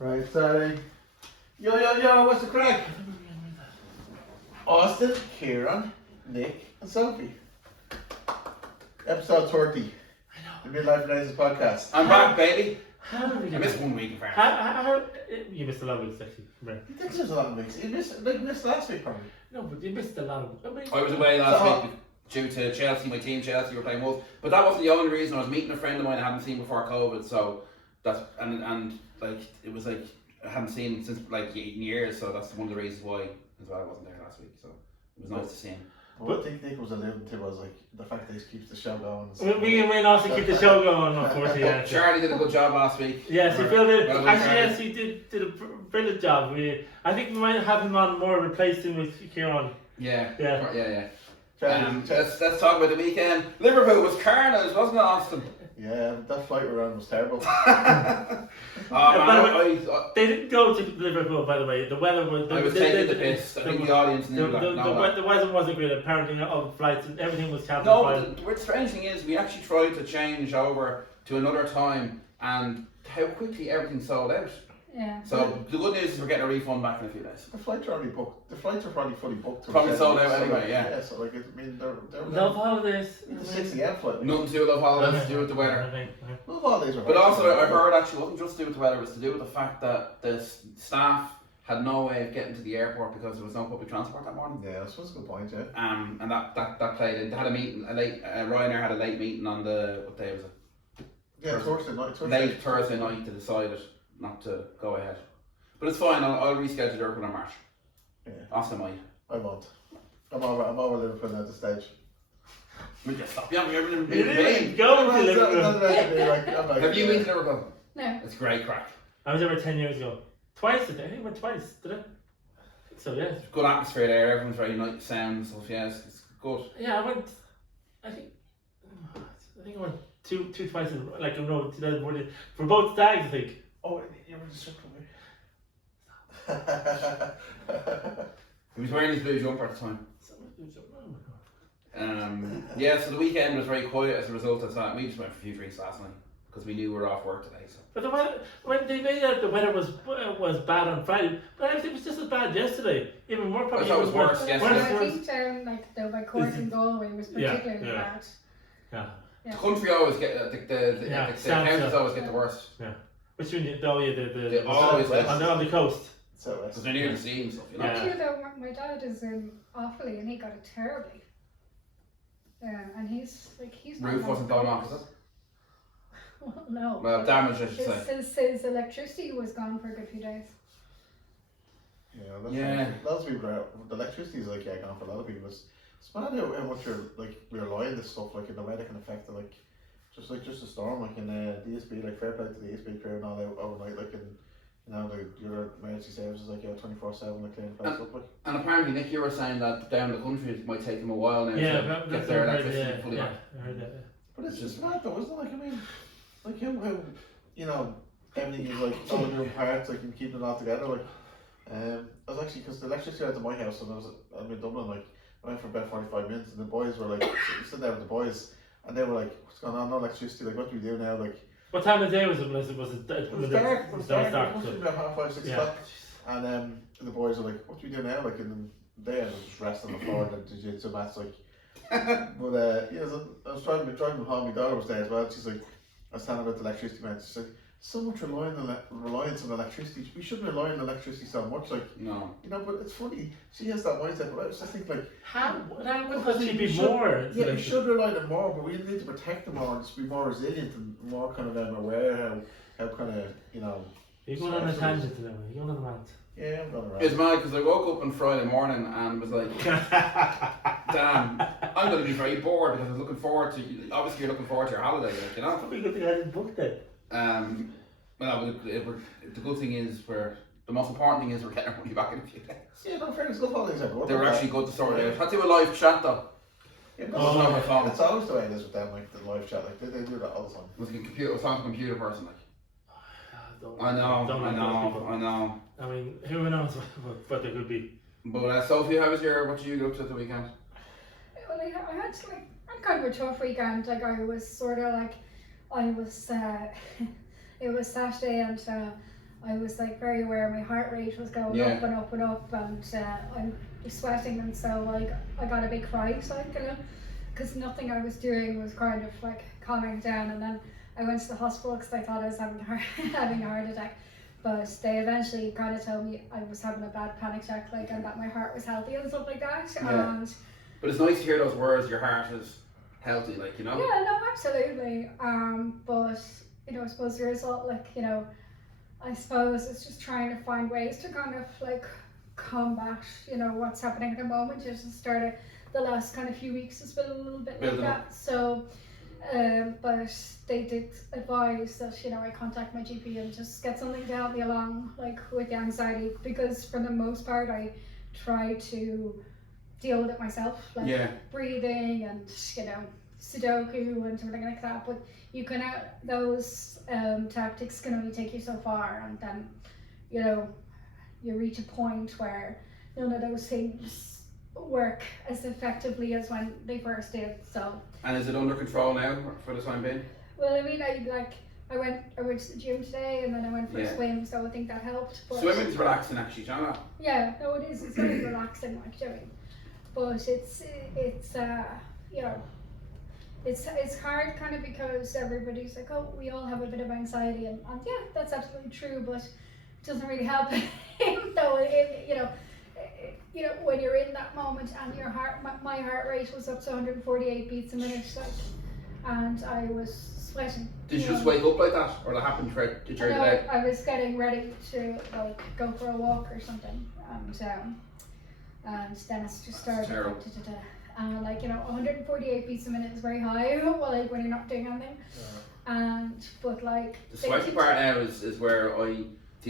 Right, Saturday. Yo, what's the crack? Austin, Ciaran, Nick, and Sofie. Episode 30. The Midlife Rises podcast. I'm back, baby. How did we I get missed back? 1 week in fact. How, you missed a lot of weeks actually. Right. You did miss a lot of weeks. You missed last week probably. No, but you missed a lot of. I was away last week due to Chelsea, my team Chelsea were playing Wolves. But that wasn't the only reason. I was meeting a friend of mine I hadn't seen before COVID, so that's and like it was like I hadn't seen him since like 8 years, so that's one of the reasons why as well I wasn't there last week. So it was nice to see him. What I think Nick was alluding to was like the fact that he keeps the show going. We may also keep the show going, unfortunately. Yeah. Charlie did a good job last week. Yes, he filled it. Well done, Actually, Charlie. yes, he did a brilliant job. I think we might have him on more, replace him with Ciaran. Yeah. Charlie, Let's talk about the weekend. Liverpool was carnage, wasn't it, Austin? yeah, that flight around was terrible. They didn't go to Liverpool, by the way. The weather was. I was taking the piss. I think the audience knew that. The weather wasn't great. Apparently, all the flights and everything was cancelled. No, but the strange thing is, we actually tried to change over to another time, and how quickly everything sold out. Yeah. So the good news is we're getting a refund back in a few days. The flights are already booked. The flights are probably fully booked. Probably sold out So, anyway, yeah. Yeah, so like, I mean, they're Love holidays. the 6 a.m. flight. Nothing to do with love holidays, to do with the weather. Love holidays are But also, I heard actually wasn't just to do with the weather, it was to do with the fact that the staff had no way of getting to the airport because there was no public transport that morning. Yeah, that's a good point, yeah. And that played in. They had a meeting, Ryanair had a late meeting on what day was it? Yeah, Thursday night. Late Thursday night to decide it not to go ahead. But it's fine, I'll reschedule it in March. Yeah. Austin might. I won't. I'm over Liverpool now at this stage. Would you stop? Yeah, you're You didn't go to Liverpool. Have you been to Liverpool? No. It's great crack. I was there 10 years ago. Twice, did I? I think I went twice, did I? I think so, yeah. Good atmosphere there, everyone's very nice sound and stuff, yeah, it's good. Yeah, I went. I think I went twice. Like I don't know, 2014 for both stags. I think. Oh, you were distracted me. He was wearing his blue jumper at the time. Yeah, so the weekend was very quiet as a result of that. We just went for a few drinks last night because we knew we were off work today. So. But the weather, when they made out the weather was bad on Friday, but I think it was just as bad yesterday. Even more probably. I thought it was worse Well, yesterday. I think down like the by Cork and Galway was particularly bad. Yeah. The country always get the counties always get the worst. Which one? The always on the coast. So because they're near the sea and stuff, you know. Yeah. Actually, though, my dad is in Offaly and he got it terribly. Yeah, and he's Roof wasn't going off, is it? Well, no. Well, damage, I should say. His electricity was gone for a good few days. Yeah, lots of people are. The electricity is like gone for a lot of people. It's mad how much you're like relying on this stuff, like in the way that can affect it, like just a storm, like in DSB, like fair play to the DSB crew and all out overnight, like in. You know, your emergency services like 24/7, like cleaning place up, like. And apparently, Nick, you were saying that down the country it might take them a while now to get their electricity fully back. I heard that. But it's just mad though, isn't it? Like, I mean, like how you know, everything is like all moving parts, like, and keeping it all together. Like, I was actually, because the electricity went to my house, and I'm in Dublin, like, I went for about 45 minutes, and the boys were like, sitting there with the boys, and they were like, what's going on? No electricity, like, what do we do now? Like, what time of day was it? Was it it was dark. It was dark. must have been about 5, 6 o'clock. And the boys were like, what do we do now? Like, and then they ended up just resting on the floor and the jiu-jitsu mats, like. But yeah, so I was driving home, my daughter was there as well. She's like, I was telling her about the electricity man. She's like, so much reliance on electricity. We shouldn't rely on electricity so much, like. No. You know, but it's funny. She has that mindset, but I just think like. How would it be more? Yeah, we should rely on them more, but we need to protect them more and just be more resilient and more kind of aware how kind of, you know. You're going on a tangent today. You're going on a rant. Yeah, I'm going around. It's mad because I woke up on Friday morning and was like, damn, I'm going to be very bored because I was looking forward to, obviously you're looking forward to your holiday, like, you know? Probably good thing I didn't book that. Well, the good thing is, the most important thing is we're getting our money back in a few days. Yeah, no, fairness, good holidays everyone. They were actually good to sort out. Had to do a live chat though. Yeah, It's not my phone. it's always the way it is with them, like the live chat, like they do that all the time. I was talking to a computer person, like. Don't I know. I mean, who knows what there could be. But Sofie, what did you get up to the weekend? Well, I had kind of a tough weekend. Like I was sort of like, it was Saturday and I was like very aware my heart rate was going Yeah. up and up and up, and I'm sweating, and so I got a big cry cycle, because nothing I was doing was kind of like calming down. And then I went to the hospital because I thought I was having having a heart attack, but they eventually kind of told me I was having a bad panic attack, like, and that my heart was healthy and stuff like that. Yeah. And But it's nice to hear those words. Your heart is healthy, like, you know. yeah, no, absolutely. But you know, I suppose there is a lot, like, you know, I suppose it's just trying to find ways to kind of like combat, you know, what's happening at the moment. Just started the last kind of few weeks has been a little bit like Building up. that. So, but they did advise that, you know, I contact my GP and just get something to help me along, like with the anxiety, because for the most part I try to deal with it myself, like Yeah. breathing and, you know, Sudoku and something like that. But you can those tactics can only take you so far, and then, you know, you reach a point where none of those things work as effectively as when they first did. So, And is it under control now for the time being? well, I mean, I went to the gym today, and then I went for Yeah. a swim, so I think that helped. But Swimming's relaxing, actually, John. yeah, no, it is. It's very relaxing, like doing. But it's you know, it's hard kind of because everybody's like, oh, we all have a bit of anxiety, and yeah, that's absolutely true, but it doesn't really help. Though you know, when you're in that moment and your my heart rate was up to 148 beats a minute, like, and I was sweating. Did you just wake up like that, or that happened during the No, day? I was getting ready to like go for a walk or something, and then it just started. terrible. Like, you know, 148 beats a minute is very high, like when you're not doing anything. But like The sweating part now is where I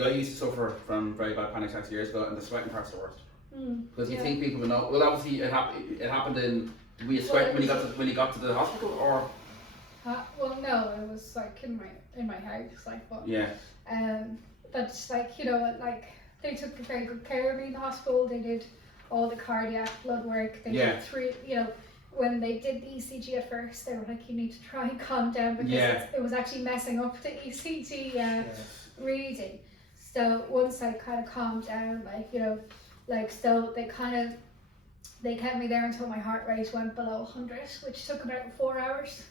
used to suffer from very bad panic attacks years ago, and the sweating part's the worst. Because you think people would know. Well, obviously it happened in. Were you sweat when you got to the hospital, or? Well, no, it was like in my house, like, but Yeah. but like, you know, like they took very good care of me in the hospital. They did all the cardiac blood work. They Yeah. did 3, you know, when they did the ECG at first, they were like, you need to try and calm down, because Yeah. it was actually messing up the ECG reading. So once I kind of calmed down, like, you know, like, so they kept me there until my heart rate went below 100, which took about 4 hours.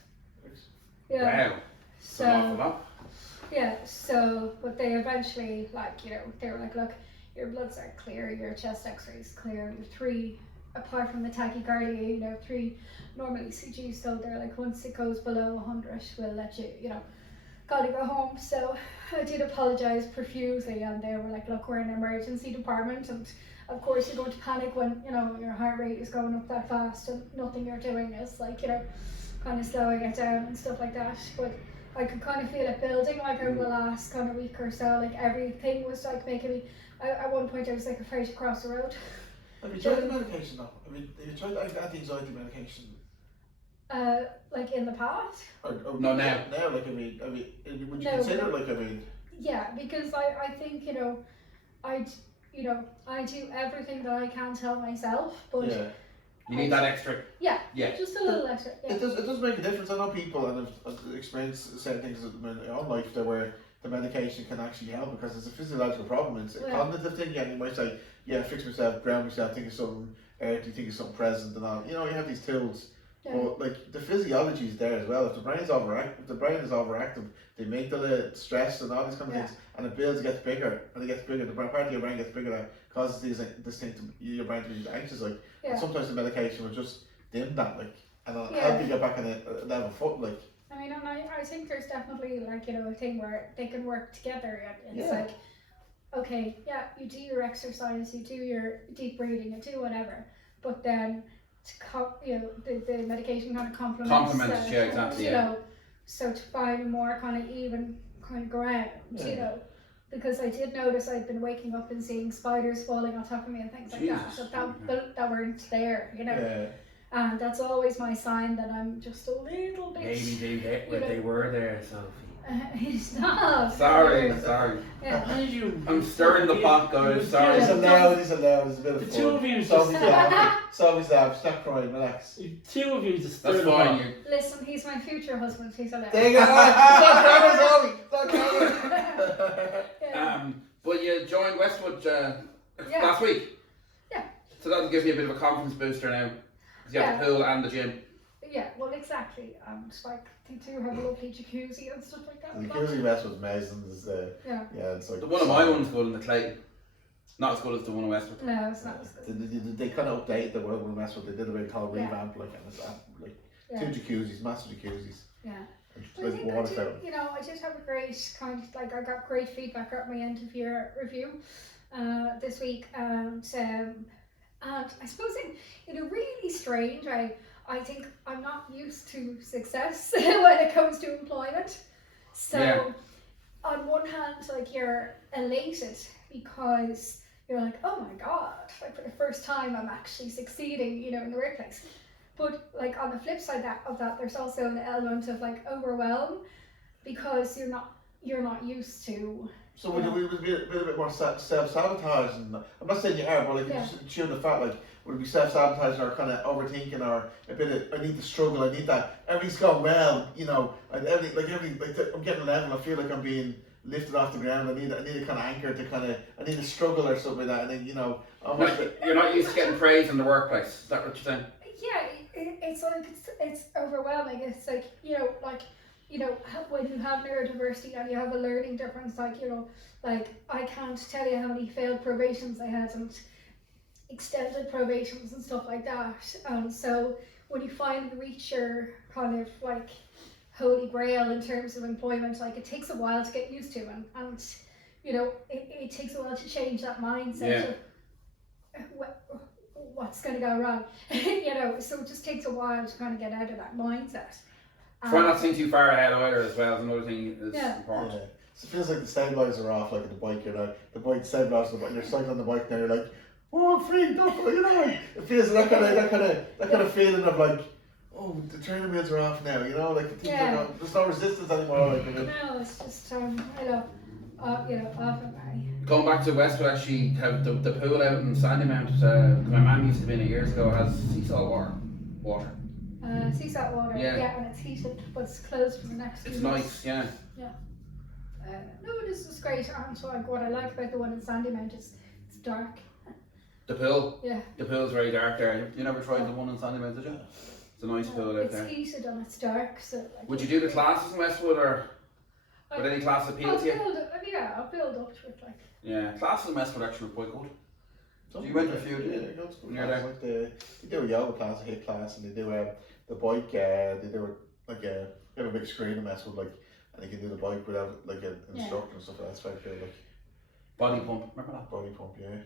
Yeah. Wow. That's an awful So lot. yeah, so but they eventually, like, you know, they were like, look, your bloods are clear, your chest X-rays clear, you have 3, apart from the tachycardia, you know, 3 normal ECGs. So they're like, once it goes below 100, we'll let you, you know, gotta go home. So I did apologise profusely, and they were like, look, we're in an emergency department, and of course you're going to panic when, you know, your heart rate is going up that fast and nothing you're doing is, like, you know, kind of slowing it down and stuff like that. But I could kind of feel it building, like, over the last kind of week or so. Like, everything was like making me, at one point I was like afraid to cross the road. Have you tried the medication though? I mean, have you tried anti-anxiety medication? Like in the past? Or No, now. Now, like, I mean, would you No. consider, like, I mean, Yeah, because I think, you know, I do everything that I can to help myself, but yeah. You need that extra. yeah, Yeah. just a little extra. Yeah. It does make a difference. I know people, and I've experienced certain things in my own life there where the medication can actually help, because it's a physiological problem. It's a Yeah. cognitive thing, and you might say, yeah, fix myself, ground myself, think of something earthy, think of something present, and all. You know, you have these tools. Yeah. But like, the physiology is there as well. If the brain is overactive, they make the stress and all these kind of Yeah. things, and it builds, gets bigger, and it gets bigger. The part of your brain gets bigger that causes this thing to your brain to be anxious. Like, Yeah. and sometimes the medication will just dim that, like, and it'll Yeah. help you get back on a level foot, like. I mean, and I think there's definitely, like, you know, a thing where they can work together. And it's Yeah. like, okay, yeah, you do your exercise, you do your deep breathing, you do whatever, but then you know, the medication kind of complements Yeah, exactly. you Yeah. know, so to find a more kind of even kind of ground, you Yeah. know, because I did notice I'd been waking up and seeing spiders falling on top of me and things like that, Jesus. so that weren't there, you know. Yeah. And that's always my sign that I'm just a little bit. They were there, Sophie. Stop. Sorry. Yeah. How did you? I'm stirring the pot, guys. Sorry. He's allowed, it's a bit of The fun. two of you just- Sophie's laughing. Sophie's laughing. Stop crying, relax. The two of you just That's stirred them fine. up. You. Listen, he's my future husband. He's allowed. There you go. Stop crying, Sophie. Stop crying. Yeah. joined Westwood Yeah. last week. Yeah. So that'll give you a bit of a confidence booster now. Because you have the pool and the gym. Yeah, well, exactly. It's like they do have a lovely jacuzzi and stuff like that. The jacuzzi Westwood's amazing. Yeah. It's like One of my ones good in the Clayton. Not as good as the one in Westwood. No, it's not as good. They kind of updated the one in Westwood. They did a big whole Yeah. revamp, like, and it's like Yeah. 2 jacuzzis, massive jacuzzis. Yeah. And But I like think water fountain. I did have a great I got great feedback at my end of year review this week, and I suppose in a really strange way, I think I'm not used to success when it comes to employment. So Yeah. on one hand, like, you're elated because you're like, oh my god, like, for the first time I'm actually succeeding, in the workplace. But like, on the flip side of that, there's also an element of like overwhelm, because you're not used to. So would it be a bit more self-sabotaging? I'm not saying you are, but like, Yeah. just chewing the fat, like, would it be self-sabotaging or kind of overthinking, or a bit of, I need to struggle, I need that, everything's going well, and I'm getting a level, I feel like I'm being lifted off the ground, I need a kind of anchor to I need a struggle or something like that, and then, almost You're not used to getting praise in the workplace. Is that what you're saying? Yeah, it's like it's overwhelming. It's like when you have neurodiversity and you have a learning difference, like I can't tell you how many failed probations I had and extended probations and stuff like that. And so when you finally reach your kind of like holy grail in terms of employment, like, it takes a while to get used to, and it takes a while to change that mindset of what's going to go wrong. So it just takes a while to kind of get out of that mindset. Try not to think too far ahead either, as well, is another thing that's important. Yeah. So it feels like the stabilizers are off, like, at the bike, the bike stabilizers, and you're cycling on the bike now, you're like, oh, I'm free, it feels that kind of feeling of like, oh, the training wheels are off now, like, the things are gone, there's no resistance anymore, like, No, it's just off and away. Going back to Westwood, actually, have the pool out in Sandymount, my mum used to be in it years ago, has sea salt water. Sea salt water, Yeah. and it's heated, but it's closed for the next 2 It's months. nice, yeah. No, this is great. And so, like, what I like about the one in Sandymount is it's dark. The pool? Yeah. The pool's very dark there. You never tried the one in Sandymount, did you? It's a nice pool out It's there. heated and it's dark, so. Like, Would you do the classes in Westwood, or would any class appeal to you? I'll build up to it, like. Yeah, classes in Westwood actually were quite good. So you went to a few, yeah, didn't you? I go to school Near classes, there. like they do a yoga class, a HIIT class, and they do the bike, they do like they have a big screen in Westwood, like, and you can do the bike without like an instructor and stuff like that. It's very cool, like. Body pump, remember that? Body pump, yeah. I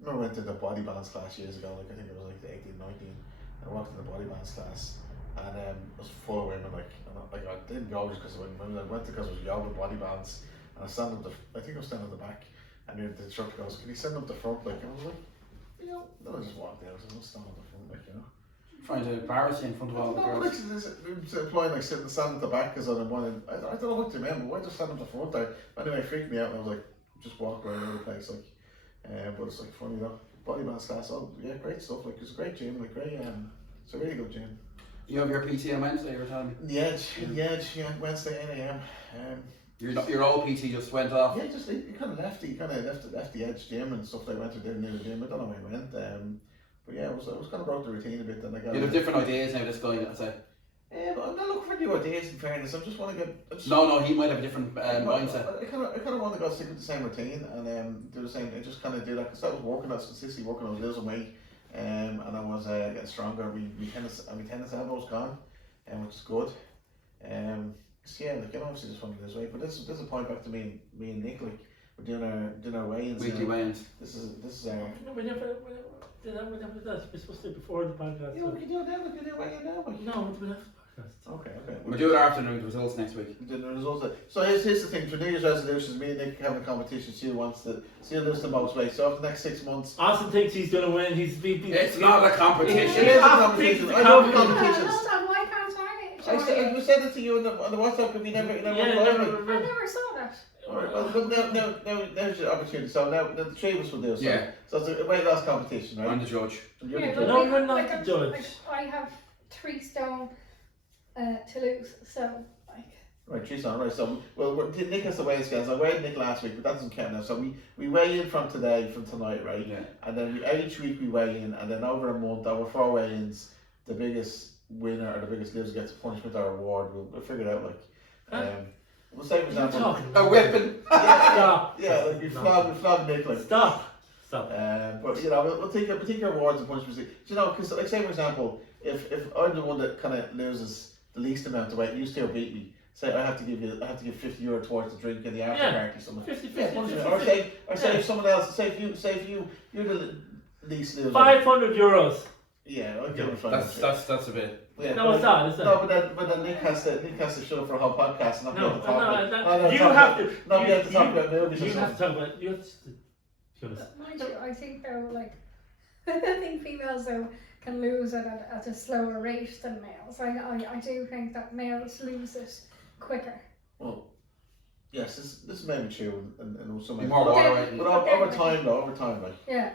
remember I went to the body bands class years ago, like, I think it was like 18, 19. I walked in the body bands class, and it was full of women, like, and I didn't go just because of women, I went because it was yoga body bands, and I was standing I think I was standing at the back, and the instructor goes, can you stand up the front, like, and I was like, then I just walked out, so I was standing up the front, like, Trying to embarrass you in front of all the No, girls. it's implying like sitting stand at the back because I wanted. I don't know what you meant, but why just stand at the front there? Anyway, it freaked me out, and I was like, just walk around the place, like. But it's like funny though. Body mass class, great stuff. Like, it's a great gym, like great. It's a really good gym. You have your PT on Wednesday, you were telling me. The Edge, yeah, Wednesday 8 AM. Your old PT just went off. Yeah, just he kind of left the Edge gym and stuff. They went to the new gym. I don't know where he went. But yeah, I was kind of broke the routine a bit. Then I got. You have different ideas now. This guy, I'd say. But I'm not looking for new ideas. In fairness, I just want to get. No, he might have a different mindset. I kind of want to go stick with the same routine and do the same. I just kind of do that because I was working. I was consistently working. I was losing weight, and I was getting stronger. My tennis elbow's gone, which is good. So yeah, like, obviously just want to lose weight. But this is a point back to me and Nick. Like, we're doing our weigh-ins. Weekly weigh-ins. This is our. No, we never did that. We're supposed to do it before the podcast. Yeah, we can do it now. We can do a weigh-in now. Like. No, we have the podcast. Okay. We'll do it after the results next week. The results. So here's the thing. For New Year's resolutions, me and Nick have a competition. She wants to lose the most weight. So after the next 6 months. Austin thinks he's gonna win. It's not a competition. It is a competition. I know the competitions. Hold on, why can't I? I said it to you on the WhatsApp, but you never I never saw that. Alright, well, now, there's your opportunity. So now the three of us will do it. Yeah. So it's a weight loss competition, right? I'm the judge. You're the Yeah, judge. No, we're not the judge. I have 3 stone to lose, so like. Right, she's on. Right, so Nick has the weigh-in scales. I weighed Nick last week, but that doesn't count now. So we weigh in from tonight, right? Yeah. And then each week we weigh in, and then over a month, over 4 weigh-ins, the biggest winner or the biggest loser gets a punishment or reward. We'll figure it out. Like, we'll say for example, a whipping. Stop. Yeah, like we flog Nick. Like, Stop. but you know, we'll take your rewards and punishments. You know, because like say for example, if I'm the one that kind of loses the least amount of weight, you still beat me. Say I have to give €50 towards the drink in the after party. Something. 50. Or say if someone else. Say if you're the least loser. €500. Yeah, I'll give him 500. That's a bit. Yeah, No, it's not. No, but then Nick has to show up for a whole podcast and not be able to talk about. You have to. Not be able to talk about movies. You have to talk about. You have to. Mind you, I think though, like, I think females though can lose it at a slower rate than males. I do think that males lose it quicker. Well, yes, this may be true, and some More water weight. But over time, like. Yeah.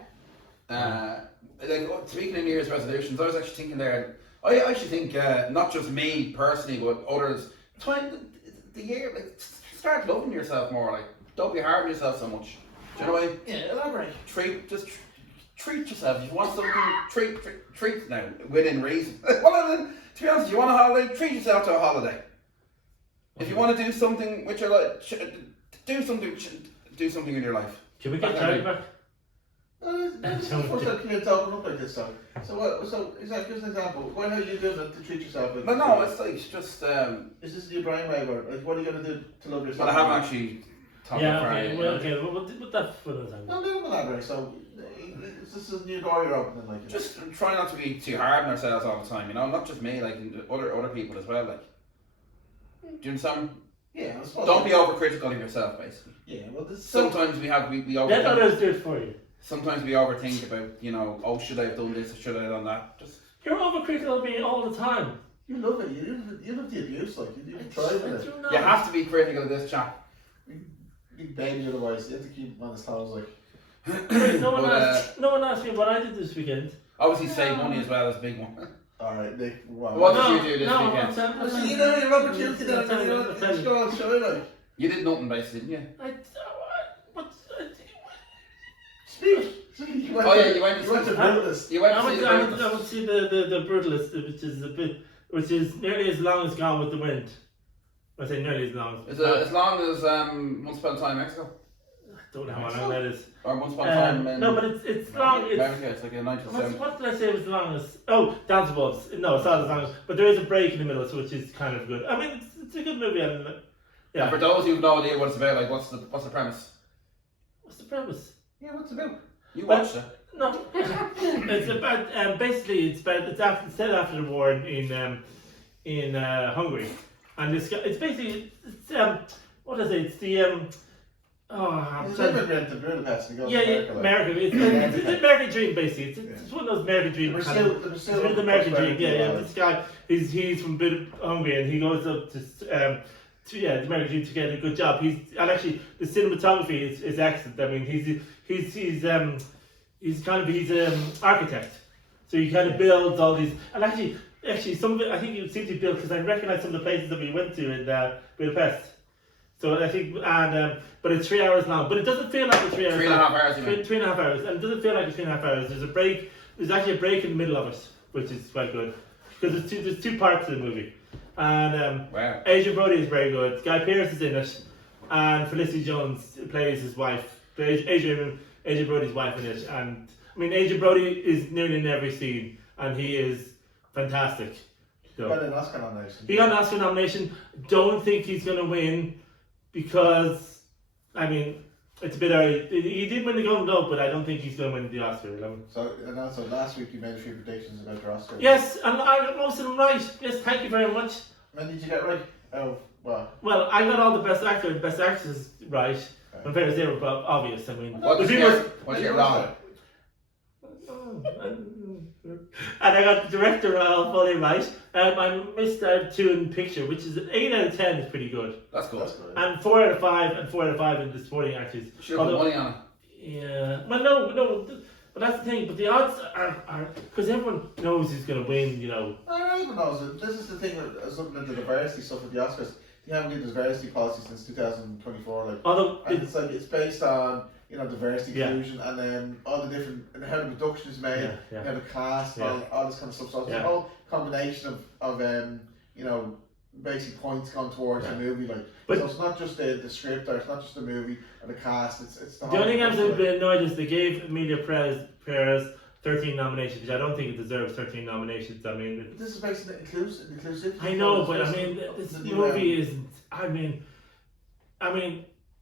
Like speaking of New Year's resolutions, I was actually thinking there. I actually think not just me personally, but others. The year, like, start loving yourself more. Like, don't be hard on yourself so much. Do you know what I mean? Yeah, elaborate. Treat yourself. If you want something, treat now within reason. Well, then, to be honest, if you want a holiday, treat yourself to a holiday. If you want to do something with your life, do something in your life. Can we get Ciaran back? This is the first time you're talking up like this, so exactly, give us an example. How are you doing it to treat yourself? No, it's like just. Is this your brainwave, like what are you gonna do to love yourself? But I haven't actually talked about it. We'll put that for another time. No, let him elaborate. So, this is a new door you're opening, like. Just try not to be too hard on ourselves all the time, you know. Not just me, like other people as well, like. Do you understand? Yeah, I suppose. Don't be overcritical of yourself, basically. Yeah, well, sometimes we overthink. Let others do it for you. Sometimes we overthink about, you know, oh, should I have done this or should I have done that? Just. You're overcritical of me all the time. You love it. You love the abuse, like you thrive in it. You have to be critical of this chap. Big baby, otherwise you have to keep him on his toes, like. No one asked me what I did this weekend. Obviously, save money as well as a big one. Alright, Nick. Wow. What did you do this weekend? You know, you're opportunity then. Let's go on, show it, like. You did nothing, basically, didn't you? Speak. You went to Brutalist. I went to see the Brutalist, which is nearly as long as Gone with the Wind. I say nearly as long. Is it as long as Once Upon a Time in Mexico? I don't know how long that is. Or Once Upon a Time in... No, but it's long. America, it's like a 1970. What did I say was the longest? Oh, Dance of Wolves. No, it's not as long as... But there is a break in the middle, which is kind of good. I mean, it's a good movie. Yeah. And for those who have no idea what it's about, like, what's the premise? What's the premise? Yeah, what's it about? You watched it? No. It's about... basically, it's set after the war in Hungary. And this guy... It's basically... what is it? It's the... He's an immigrant to Budapest and he goes to America. America. It's an American dream, basically. It's one of those American dreams. It's the American dream. Yeah. This guy, he's from Hungary and he goes up to the American dream to get a good job. And actually the cinematography is excellent. I mean, he's an architect, so he kind of builds all these. And actually some of it I think you seem to build because I recognise some of the places that we went to in Budapest. So I think, but it's 3 hours long. But it doesn't feel like it's 3 hours. 3.5 hours. 3.5 hours, and it doesn't feel like it's 3.5 hours. There's a break. There's actually a break in the middle of it, which is quite good because there's two parts to the movie. And wow. Adrian Brody is very good. Guy Pearce is in it, and Felicity Jones plays his wife. Adrian Brody's wife in it, and I mean Adrian Brody is nearly in every scene, and he is fantastic. So, He got an Oscar nomination. He got an Oscar nomination. Don't think he's going to win. Because, I mean, it's a bit early. He did win the Golden Globe, but I don't think he's going to win the Oscar. So, and also last week you made a few predictions about your Oscar. Yes, and I got most of them right. Yes, thank you very much. When did you get right? Oh, well. Well, I got all the Best Actor and Best Actress right. In fairness, they were obvious. I mean, What did you get wrong? And I got the director fully right. I missed out 2 in picture, which is 8 out of 10 is pretty good. That's good. And 4 out of 5 and 4 out of 5 in the supporting actors. Should have put money on it. Yeah, well, no, but that's the thing. But the odds are because everyone knows who's going to win. You know. Everyone knows it. This is the thing with something like the diversity stuff with the Oscars. you haven't been diversity policy since 2024. Like, Although and it's like it's based on diversity, Yeah. inclusion, and then all the different and how the production is made, yeah. how the cast, all this kind of stuff. So it's a whole combination of basic points gone towards the movie. Like, But so it's not just the script, or it's not just the movie or the cast. It's the the whole. only thing I'm a bit annoyed is they gave Emilia Perez 13 nominations, which I don't think it deserves 13 nominations. I mean, This is based on inclusive. I know, but I mean, this movie is. I mean,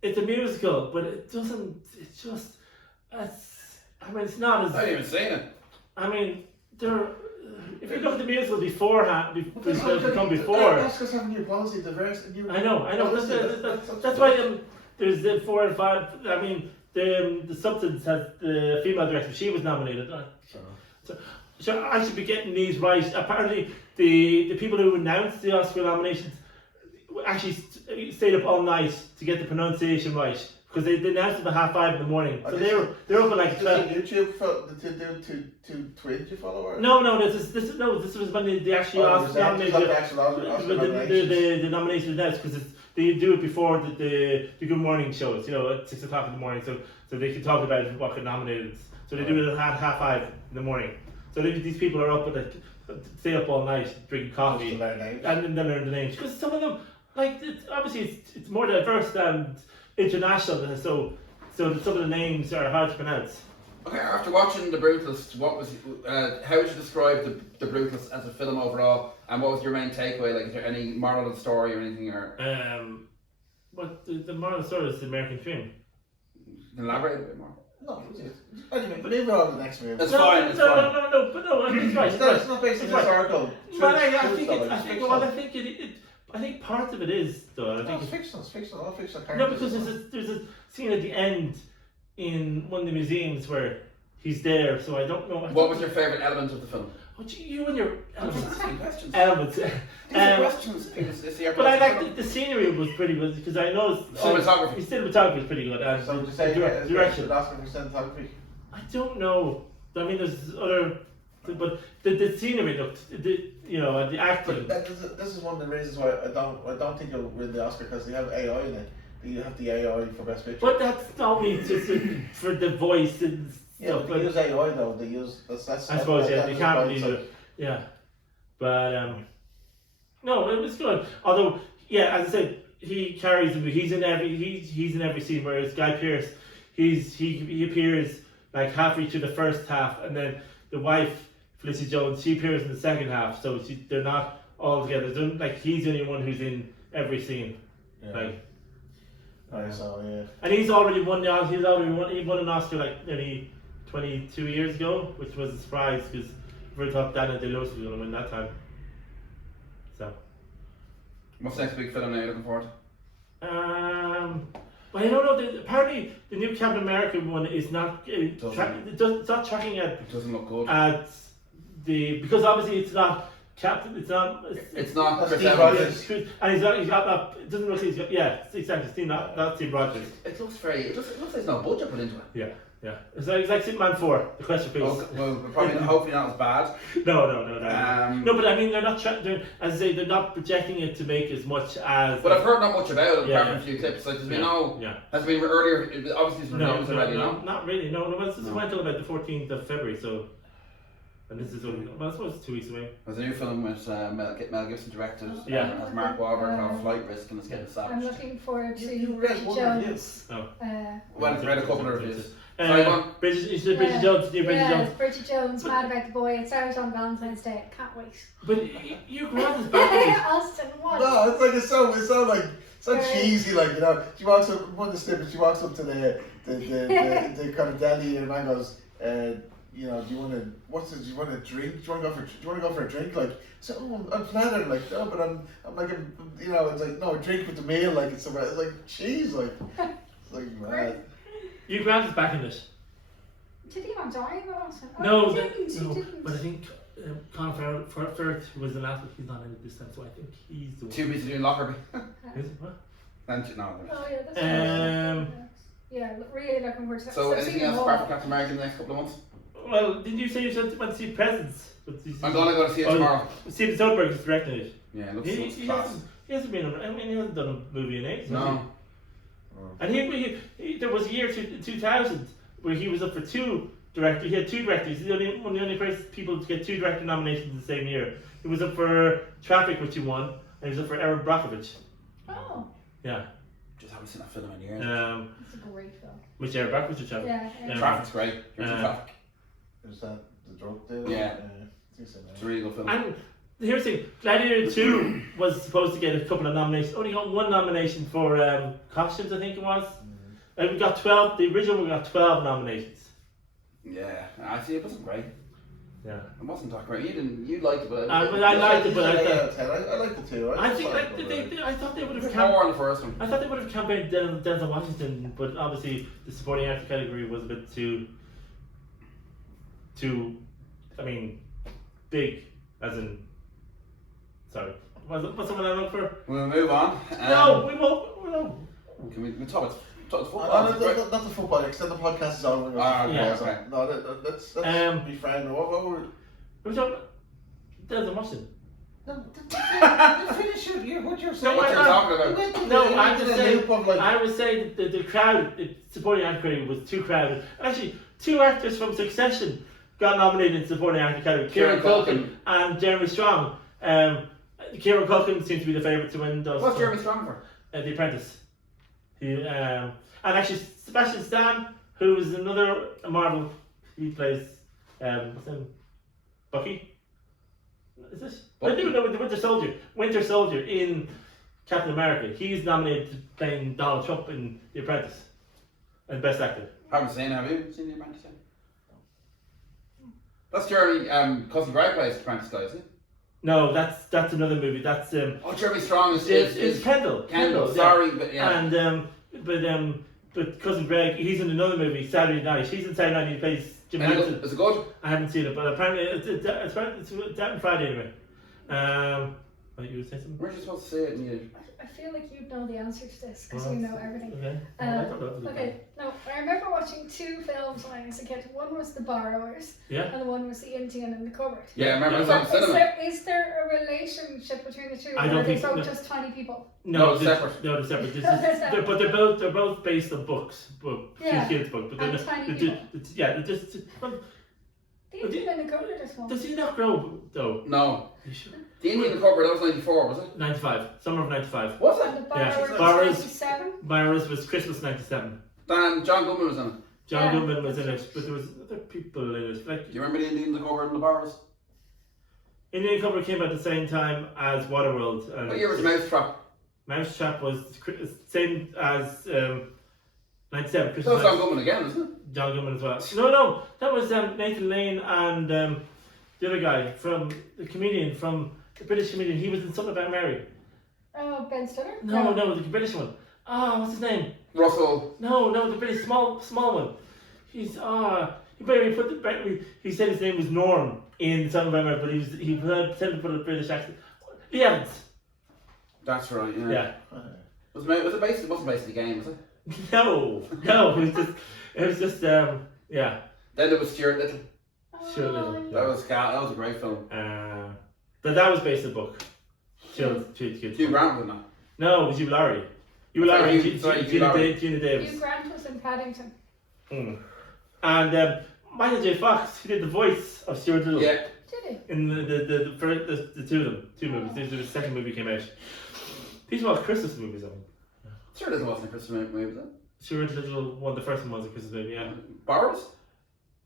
it's a musical, but it doesn't. It's just. It's not as. I haven't even seen it. I mean, there. If you look at the musical beforehand, before. Oscars have a new policy, diverse. I know. That's why there's the 4 and 5. I mean, the Substance has the female director. She was nominated. So I should be getting these right. Apparently, the people who announced the Oscar nominations actually stayed up all night to get the pronunciation right, because they announced them at 5:30 in the morning. So they're up at like 12. YouTube for the two twins you follow? No. This was when they actually nominated the nomination announced, because they do it before the Good Morning shows, at 6 o'clock in the morning, so they can talk about what got nominated. So they do it at 5:30 in the morning. So these people are up at stay up all night drinking coffee, and then learn the names, because some of them, obviously it's more diverse than international, so some of the names are hard to pronounce. Okay, after watching The Brutalist, how would you describe the Brutalist as a film overall, and what was your main takeaway? Like, is there any moral of the story or anything, or? But the moral of the story is the American dream. Elaborate a bit more. No, anyway, but leave it on the next movie. That's fine. It's fine. No, it's right. It's not based on historical. But I think part of it is, though. I think it's fictional. All fictional no, characters. because there's a scene at the end in one of the museums where he's there. So I don't know. What was your favourite element of the film? You and your elements. Questions. Elements. Questions. But I like the scenery was pretty good, because I know cinematography. The cinematography is pretty good. And So would you say direction. Oscar for cinematography? I don't know. I mean, there's other, but the scenery looked, and the acting. But this is one of the reasons why I don't think it'll win the Oscar, because they have AI in it. You have the AI for Best Picture. But that's only just for the voice and stuff. Yeah, but they use AI though. They use that's. I suppose they can't really do it. Yeah, but no, it was good. Although, as I said, he carries him. He's in every scene. Whereas Guy Pearce, he appears like halfway through the first half, and then the wife Felicity Jones, she appears in the second half. So they're not all together. Like, he's the only one who's in every scene. Yeah. And he's already won he won an Oscar like nearly 22 years ago, which was a surprise, because we thought Daniel Day-Lewis was going to win that time. So. What's the next big film now you're looking forward to? But I don't know. Apparently, the new Captain America one is not. It's not tracking at. It doesn't look good. Because obviously it's not Captain. It's not. It's not Chris Steve Evans. Rogers. And he's got that. It doesn't look like he's got. Yeah, exactly. Steve, not Steve Rogers. It looks it looks like there's no budget put into it. Yeah. It's like Superman 4. The question please. Well, probably hopefully not as bad. No. No, But I mean, they're not. As I say, they're not projecting it to make as much as. But I've heard not much about it, apart from Yeah. a few clips. Like, there's been has been earlier. Obviously, it's been news already. Not really. No. This went till about the 14th of February. So, and this is only. Well, I suppose it's 2 weeks away. There's a new film with Mel Gibson directed. Yeah. Has Mark Wahlberg called Flight Risk, and it's getting I'm savaged. looking forward to You read Bridget one Jones. review. Well, I've read a couple of reviews. Bridget Jones. Bridget Jones, Mad About the Boy. It's out on Valentine's Day. I can't wait. But you grab his back. Austin, what? No, it's like it's so cheesy. Like, she walks up. One of the snippets. She walks up to the kind of deli, and the man goes, do you want to? Do you want to drink? Do you want to go for a drink? Like, so I'm flattered. Like, no, but I'm like, it's like, no, a drink with the meal. Like, it's like cheese. Like, it's like mad. You grabbed his back in this. Did he even die with Austin? No, he didn't. But I think Colin Firth was the last one. He's not in it this time, so I think he's the one. Too busy doing Lockerbie. Is it? What? Oh yeah, that's yeah, really looking forward to that. So anything else apart from Captain America in the next couple of months? Well, didn't you say you went to see Presents? I'm gonna go to see it tomorrow. Steven Soderbergh is directing it. Yeah, it looks class. He hasn't been. I mean, he hasn't done a movie in ages. has he? No. And there was a year 2000 where he was up for two directors. He had two directors. He's one of the only people to get two director nominations in the same year. He was up for Traffic, which he won, and he was up for Erin Brockovich. Oh. Yeah. Just haven't seen that film in years. It's a great film. Which Erin Brockovich or Traffic? Yeah. Traffic's great. You're in Traffic. Is that the drug deal? Yeah. I think so, It's a really good film. And here's the thing: Gladiator 2 was supposed to get a couple of nominations. Only got one nomination for costumes, I think it was. And we got 12. The original we got 12 nominations. Yeah, actually, it wasn't great. Yeah. It wasn't that great. You liked it, but I liked it, but I liked it too. I think I thought they would it have was more on the first one. I thought they would have campaigned Denzel Washington, but obviously the supporting actor category was a bit too. I mean, big, as in. Sorry, what's someone I look for? We'll move on. No, we won't. No. Can we talk about football? Not the football, except the podcast is over. Yeah, okay. No, let's be friends. What were We're talking about Denzel Washington. finish what you're saying? What you're talking about? No, I was saying that the crowd, the supporting actor category was too crowded. Actually, two actors from Succession got nominated in supporting actor category: Ciaran Culkin and Jeremy Strong. Ciaran Culkin seems to be the favourite to win those. What's Jeremy Strong for? The Apprentice. And actually, Sebastian Stan, who is another Marvel, he plays Bucky. Is this? I do know the Winter Soldier in Captain America. He's nominated to playing Donald Trump in The Apprentice as Best Actor. Haven't seen it. Have you seen The Apprentice? That's Jeremy Cousin Greg plays The Apprentice, guy, is it? No, that's another movie. That's Jeremy Strong is Kendall. Kendall, sorry, but yeah. And but Cousin Greg, he's in another movie, Saturday Night. He's in Saturday Night. He plays Jim Henson. Is it good? I haven't seen it, but apparently it's out on Friday anyway. You would say something? We're just supposed to say it and you. I feel like you know the answer to this because you know everything. Okay. I don't know. Okay, no, I remember watching two films when I was a kid. One was The Borrowers, Yeah. and one was The Indian in the Cupboard. Yeah, I remember it was on Is cinema. there a relationship between the two? I or don't are they think so, both no. just tiny people? No, they're separate. No, they're separate. They're separate. But they're both based on books, Yeah. kids' books. But And they're tiny people. yeah, they're just. Well, The Indian in the Cupboard is one. does he not grow though? No. You sure? The Indian in the Cupboard, that was 94, was it? 95, summer of 95. Was And it? The Borrowers Yeah. Borrowers. was 97. Myra's was Christmas 97. Dan, John Goodman was in it. John Yeah. Goodman was in it, but there was other people in it. Like Do you remember the Indian in the Cupboard and the Bars? Indian Cupboard came out at the same time as Waterworld. And What year was Mousetrap? Mousetrap was same as 97. That Christmas was John Goodman again, isn't it? John Goodman as well. No, that was Nathan Lane and the other guy from the comedian from the British comedian. He was in Something About Mary. Oh, Ben Stiller? No, the British one. What's his name? Russell. No, the British small one. He's he barely put he said his name was Norm in Something About Mary, but he pretended to put a British accent. The Evans. That's right, yeah. Yeah. Was it based? It wasn't based on the game, was it? No, it was just yeah. Then there was Stuart Little. Sure, Little. That was a great film. But that was based on the book. Hugh Grant was in that. No, it was Hugh Laurie. Hugh Laurie and Gina Davis. Hugh Grant was in Paddington. And Michael J. Fox, he did the voice of Stuart Little. Yeah. Did he? In the two of them, two movies. The second movie came out. These were all Christmas movies, I mean. Stuart Little wasn't a Christmas movie, was it? Stuart Little, the first one was a Christmas movie, yeah. Bars?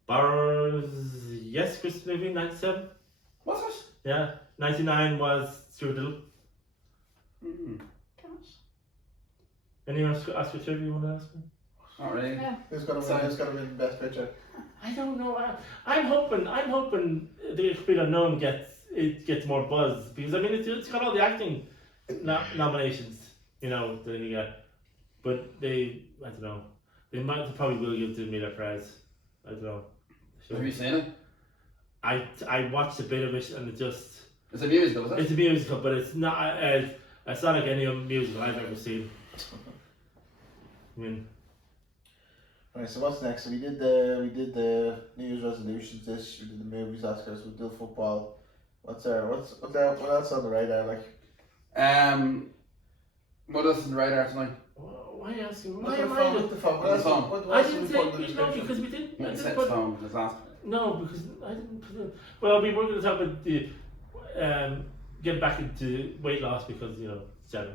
Bars, yes, Christmas movie, 97. Was it? Yeah, 99 was Stuart Little. Gosh. Any Oscar trivia you want to ask me? Not really. Yeah. Who's gonna win Best Picture? I don't know. I'm hoping the Complete Unknown gets more buzz because I mean it's got all the acting nominations, you know, that you get, but I don't know. They probably will give it to Emilia Perez. I don't know. Have you seen it? I watched a bit of it and it just. It's a musical, is it? It's a musical, but it's not. It's not like any other musical I've ever seen. I mean. Right, so what's next? So we did the New Year's resolutions. We did the movies, Oscars. We did football. What else on the radar? Like What else is in the radar tonight? Why are you asking? What's Why the am phone? I? What's the phone? What's the phone? I didn't say no because we didn't. I Set didn't put, phone. Just ask. no, because I didn't put it. Well, we were going to talk about the get back into weight loss because Ciaran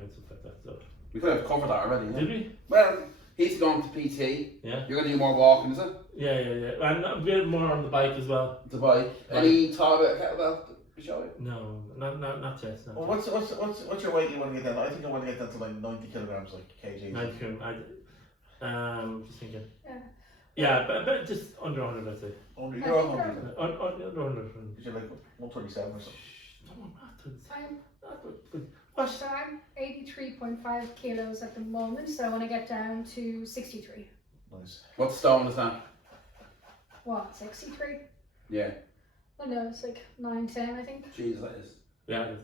and stuff like that. So We could have covered that already. Yeah? did we? Well, he's going to PT. Yeah. You're going to do more walking, is it? Yeah. And a bit more on the bike as well. The bike. Any thought about kettlebell to show you? No, not yet. Well, what's your weight you want to get down? I think I want to get down to like 90 kilograms, like kgs. Just thinking. Yeah. Yeah, but just under 100, I'd say. You're on 100. Under 100. Because you're like 127 or something. No, I'm, what? so I'm 83.5 kilos at the moment, so I want to get down to 63. Nice. What stone is that? What, 63? Yeah. Oh no, it's like 9-10, I think. Jesus, that is. Yeah, it is.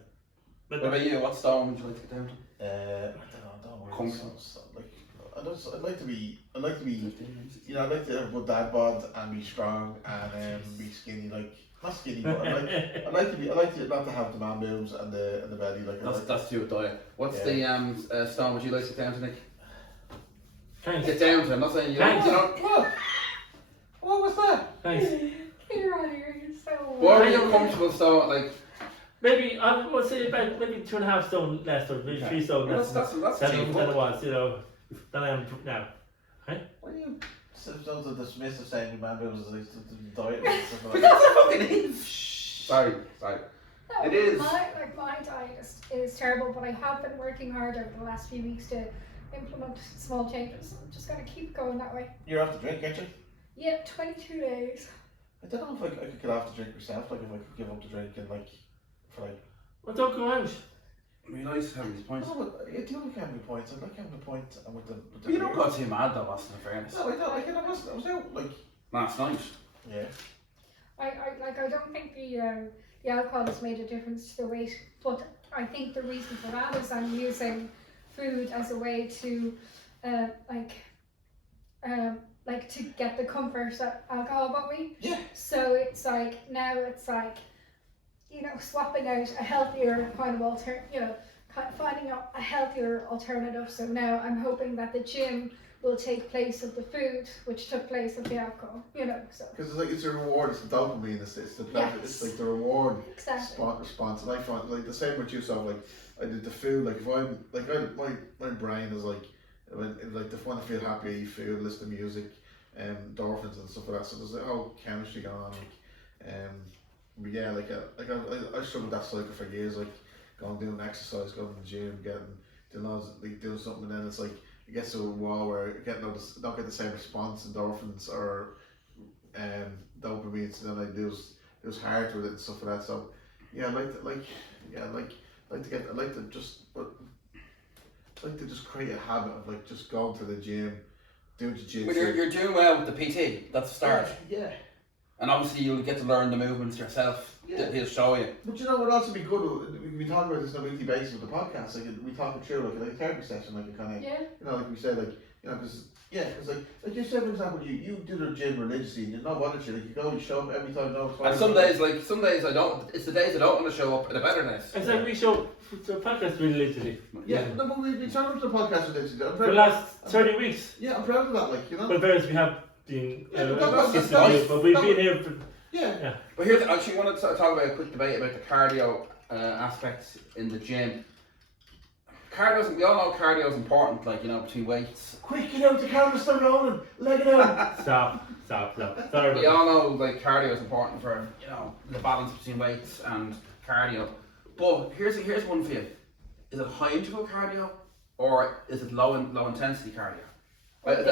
What about you? What stone would you like to get down to? I don't know. Comfortable. I'd like to be, I'd like to have a good dad bod and be strong and be skinny, like, not skinny, but I'd like to not to have the man boobs and the belly, like. That's your diet. What's the stone would you like to get down to, Nick? Thanks. Get down to. I'm not saying you don't. What was that? Thanks. You're so What are you comfortable stone like? Maybe I would say about maybe 2.5 stone less, or maybe 3 stone less. That's cheap. Than it was, than I am now. When you don't dismiss of saying your man boobs as the diet and stuff But like that's that. a fucking is. Sorry. No, It is. My diet is terrible, but I have been working hard over the last few weeks to implement small changes. I'm just going to keep going that way. You're off the drink, aren't you? Yeah, 22 days. I don't know if I could get off the drink myself, like if I could give up the drink and like, for like. Well, don't go out. We nice having these points. No, but the only having the points. I like having the point and with the. But you don't go too mad though, Austin, in fairness. No, I don't. Like I was out like. Last night. Yeah. I don't think the alcohol has made a difference to the weight, but I think the reason for that is I'm using food as a way to, to get the comfort that alcohol brought me. Yeah. So it's like now it's like, swapping out a healthier kind of finding out a healthier alternative. So now I'm hoping that the gym will take place of the food, which took place of the alcohol. So. Because it's a reward. It's the dopamine. It's the pleasure. Yes. It's like the reward Exactly. response. And I find like the same with you. So like I did the food. Like if I'm like my brain is like if I want to feel happy, I eat food, listen to music, endorphins and stuff like that. So there's a whole chemistry going on. But yeah, I struggled with that cycle for years. Like going doing exercise, going to the gym, doing something, and then it's like it gets to a wall where you don't get the same response, endorphins or dopamine. So then I lose heart with it and stuff like that. So yeah, I'd like to just create a habit of like just going to the gym, doing jiu-jitsu. Well, you're doing well with the PT. That's the start. Yeah. And obviously you'll get to learn the movements yourself. Yeah. He'll show you. But you know what else would be good? We talk about this on a weekly basis with the podcast. Like we talk it through like a therapy session, like a kind of like we said, because you said for example, you do the gym religiously, and you're not wanting to. Like you go, you show up every time. And some days I don't. It's the days I don't want to show up. The better days. It's like we show the podcast religiously. Yeah, no, but we've been trying to the podcast religiously. For the last 30 weeks. Yeah, I'm proud of that. But whereas we have been, but we've been here for. Yeah. But here's I actually wanted to talk about a quick debate about the cardio aspects in the gym. We all know cardio is important, between weights. Quick, get out the camera, start rolling, leg it out. Stop. Sorry. We all know cardio is important for the balance between weights and cardio. But here's one for you: is it high interval cardio or is it low intensity cardio? Well,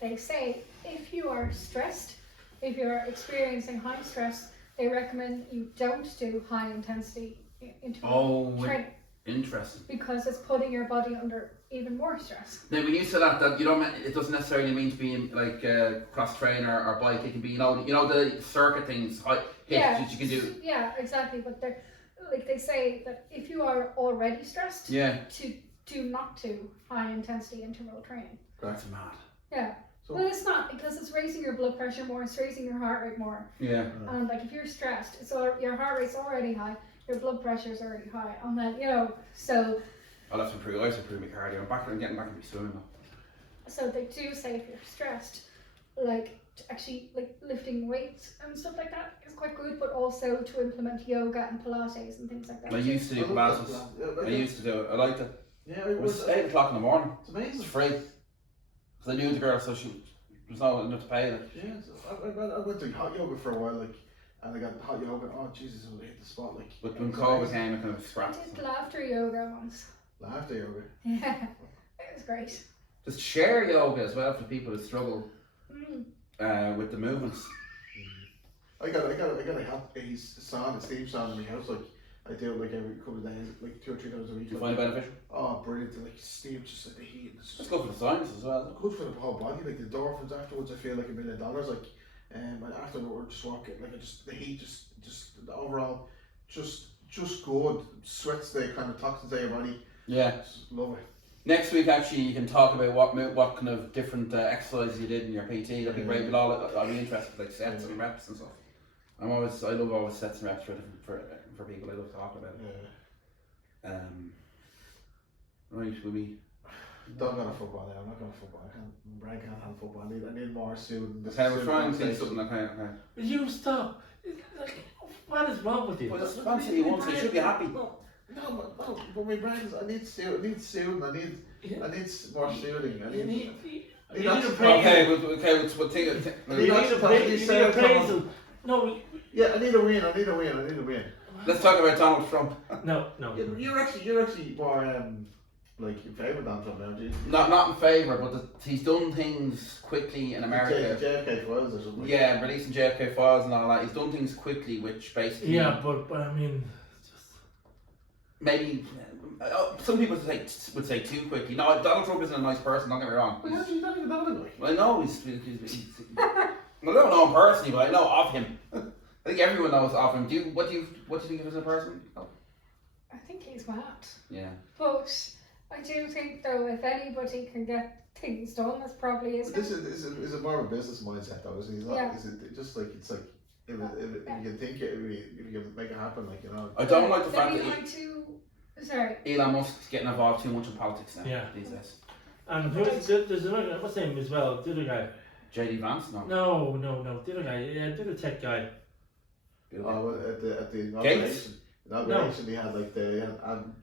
they say if you are stressed, if you're experiencing high stress, they recommend you don't do high intensity interval training. Interesting. Because it's putting your body under even more stress. Now, when you say that it doesn't necessarily mean to be like cross trainer or bike. It can be the circuit things, that you can do. Yeah, exactly. But they say that if you are already stressed, to do not do high intensity interval training. That's mad. Yeah. So, well, it's not, because it's raising your blood pressure more, it's raising your heart rate more. Yeah. And if you're stressed, your heart rate's already high, your blood pressure is already high, and then you know, so I'll have to improve. I have to improve my cardio. I'm getting back into swimming now. so they do say if you're stressed, like actually like lifting weights and stuff like that is quite good, but also to implement yoga and Pilates and things like that. I used to do Pilates. I used to do it. I liked it. Yeah, It was 8 o'clock in the morning. It's amazing. It's free. Because I knew the girl, so there's no enough to pay. Like. Yeah, so I went to hot yoga for a while, like, and I got hot yoga. Oh Jesus, I hit the spot, like. But when COVID came, it kind of I scrapped. did laughter yoga once. Laughter yoga. Yeah, it was great. Just share yoga as well for people who struggle with the movements. I got a hot sauna, steam sauna in my house. Like I do it like every couple of days, like 2 or 3 times a week. Do you find it beneficial? Oh, brilliant! Like steam, just like the heat. It's Just go for the science as well. good for the whole body. Like the endorphins afterwards, I feel like $1 million. Like, and after we're just walking, like the heat, just the overall, just good. Sweats the kind of toxins out of your body. Yeah. Just love it. Next week, actually, you can talk about what kind of different exercises you did in your PT. That'd be great. But I'll be interested, like sets and reps and stuff. I love always sets and reps for people. I love talking about it. Yeah. Right, will we? Don't go to football now. I'm not going to football. Brian can't handle football. I need more student. Okay, we're trying to think something. Okay. Will you stop? Like, what is wrong with you? Well, just fancy you once. You should be happy. No, but my brain is. I need student. I need more student. You need Okay, we'll take it. You need appraisal. No. Yeah, I need a win. Let's talk about Donald Trump. No. You're actually more like in favour of Donald Trump, aren't you? Not in favour, but he's done things quickly in America. JFK files or something. Yeah, releasing JFK files and all that. He's done things quickly, which basically. Yeah, but I mean, just maybe some people would say too quickly. No, Donald Trump isn't a nice person. Don't get me wrong. Well, he's not even Donald. Well, I know he's I don't know him personally, but I know of him. I think everyone knows of him. What do you think of him as a person? Oh. I think he's mad. Yeah. But I do think though, if anybody can get things done, that's probably his. This is a more of a business mindset though, isn't it? He's not. Yeah. Is it just like it's like if you can think it, if you can make it happen, like you know. I don't like the fact Sorry. Elon Musk's getting involved too much in politics now. Yeah. These days. and there's another, what's his name as well? The other guy. JD Vance, no. No. The other guy. Yeah, the other tech guy. Oh, at the Gates? inauguration, they had like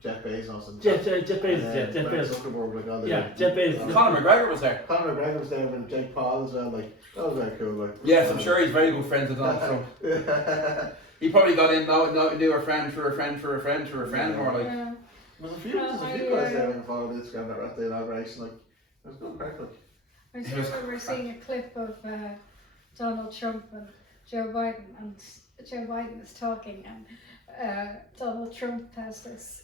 Jeff Bezos and Jeff Bezos. and Jeff Bezos. Zuckerberg, like all the Jeff Bezos. Conor McGregor was there. Conor McGregor was there with Jake Paul as well. Like that was very cool. Like Yes, I'm sure he's very good friends with Donald Trump. He probably got in, knew a friend for a friend for a friend for a friend, more like. Yeah. There's a few guys there that followed Instagram at the inauguration. Like it was good crack. Like I just remember seeing a clip of Donald Trump and Joe Biden, and Joe Biden is talking, and Donald Trump has this,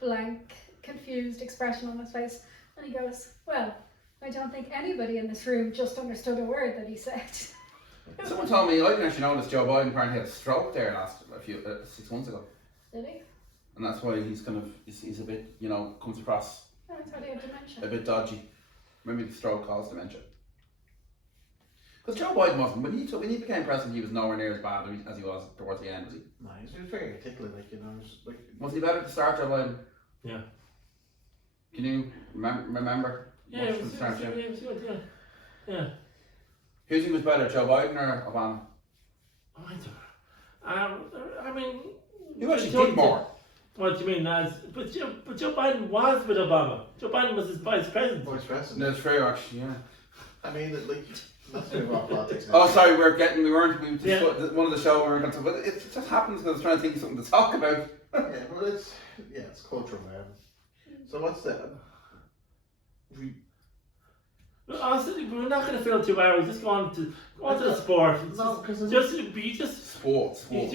blank, confused expression on his face, and he goes, "Well, I don't think anybody in this room just understood a word that he said." Someone told me, I didn't actually know this, Joe Biden apparently had a stroke there 6 months ago. Did he? And that's why he's kind of, he's a bit, comes across Oh, I thought he had dementia. a bit dodgy. Maybe the stroke caused dementia. Because Joe Biden wasn't, when he became president, he was nowhere near as bad as he was towards the end, was he? no, he's very articulate. Like like. Was he better at the start, Joe Biden? Yeah. Can you remember? Yeah, Much from the start, yeah. Who do you think was better, Joe Biden or Obama? I mean, Who actually did more? What do you mean? But Joe Biden was with Obama. Joe Biden was his vice president. Vice president. No, it's true actually, yeah. I mean, like, let's talk about politics now. Oh, sorry, we just one of the show we were going to, but it just happens because I was trying to think of something to talk about. Yeah, well, it's cultural, man. So what's that? Honestly, we're not going to fill 2 hours. Just go on to the sport. No, because Sports. Go on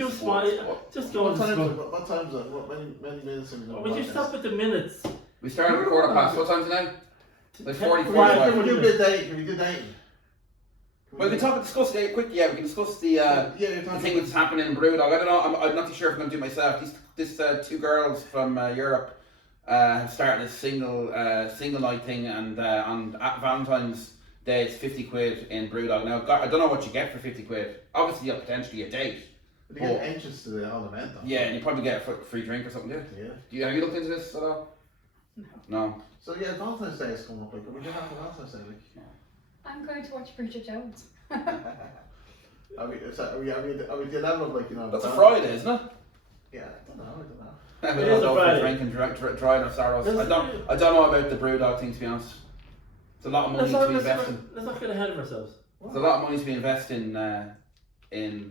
to sport. What time is it? What many minutes have we done? Would you stop with the minutes? We started at 4:15. What time's it now? Like 45. Can we do midday? Can we do night? Well, we can discuss it quickly. Yeah, we can discuss the thing that's happening in Brewdog. I don't know. I'm not too sure if I'm going to do it myself. These 2 girls from Europe have started a single night thing, and on Valentine's Day it's 50 quid in Brewdog. Now I don't know what you get for 50 quid. Obviously, you have potentially a date, But you get entrance to the ornament. Yeah, and you probably get a free drink or something, Yeah. Have you looked into this at all? No. So yeah, Valentine's Day is coming up. Like, we do have Valentine's Day. Like. I'm going to watch Bridget Jones. Are we the level of like, you know? That's a Friday, isn't it? Yeah, I don't know. It is a Friday. Drinking, drying our sorrows. I don't know about the brewdog thing, to be honest. It's a lot of money to be invested in. Let's not get ahead of ourselves. There's a lot of money to be invested in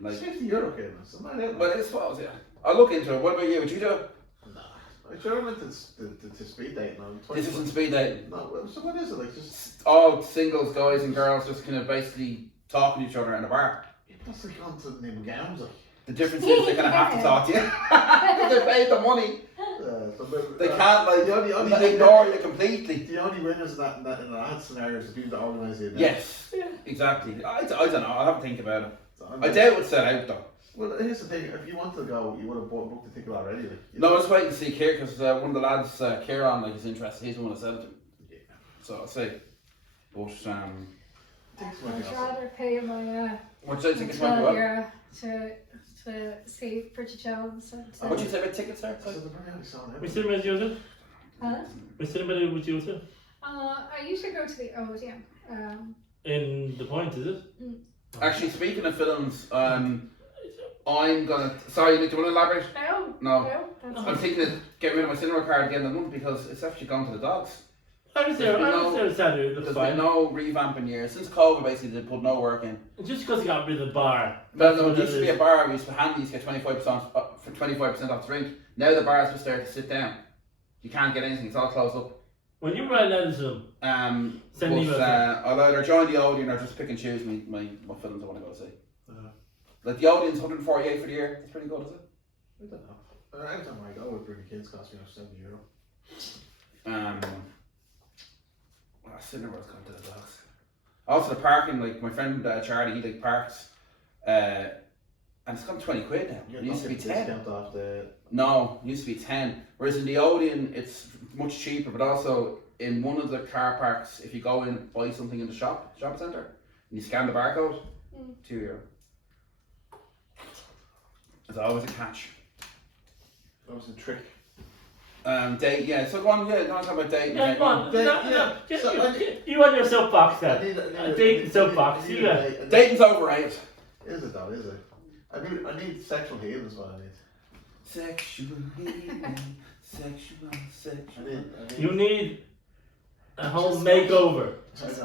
like. €50 came. Well, it's what, yeah. I'll look into it. What about you? Would you do it? I sure went to speed dating on. This isn't speed dating. No, so what is it like? Just all singles, guys and girls, just kind of basically talking to each other in a bar. What's like on to them gowns like? The difference is they're gonna have to talk to you. They paid the money. They can't like ignore you completely. The only winners in that scenario is the people that organise the event. Yes, exactly. I don't know. I'll have to think about it. I doubt it would sell out though. Well, here's the thing. If you wanted to go, you would have booked the ticket already. Like, no, I was waiting to see Ciaran because one of the lads, Ciaran, like is interested. He's the one that said it. Yeah. So I'll see. But I'd rather pay my what do you think it's going to €12 to see Bridget Jones. What do you say about tickets there? Which cinema would you go to? Huh? Which cinema would you go to? I usually go to the Odeon. In the Point, is it? Actually, speaking of films, I'm gonna. Sorry, do you want to elaborate? No. I'm thinking of getting rid of my cinema card again the month because it's actually gone to the dogs. I was there Saturday. There's been no revamp in years. Since COVID, basically, they put no work in. Just because you got rid of the bar. No, it used to be a bar. We used to hand these get 25% for 25% off drink. Now the bar is just there to sit down. You can't get anything. It's all closed up. When you write letters to them, send emails. I'll either join the Odeon or just pick and choose what films I want to go see. Like the Odeon's 148 for the year. That's pretty good, is it? I don't know. Every time I go, would bring the kids cost me €70. Cinema's gone to the dogs. Also the parking, like my friend Ciaran, he like parks, and it's gone £20 now. It used to be 10. No, it used to be 10. Whereas in the Odeon, it's much cheaper. But also in one of the car parks, if you go in and buy something in the shopping centre, and you scan the barcode, €2. There's always a catch. That was a trick. Date, yeah. So go on, don't talk about dating. Yeah, go on. You want your soapbox then. Dating soapbox. Dating's overrated. Is it though? Is it? I need sexual healing is what I need. Sexual healing. Sexual. You need a home makeover. Just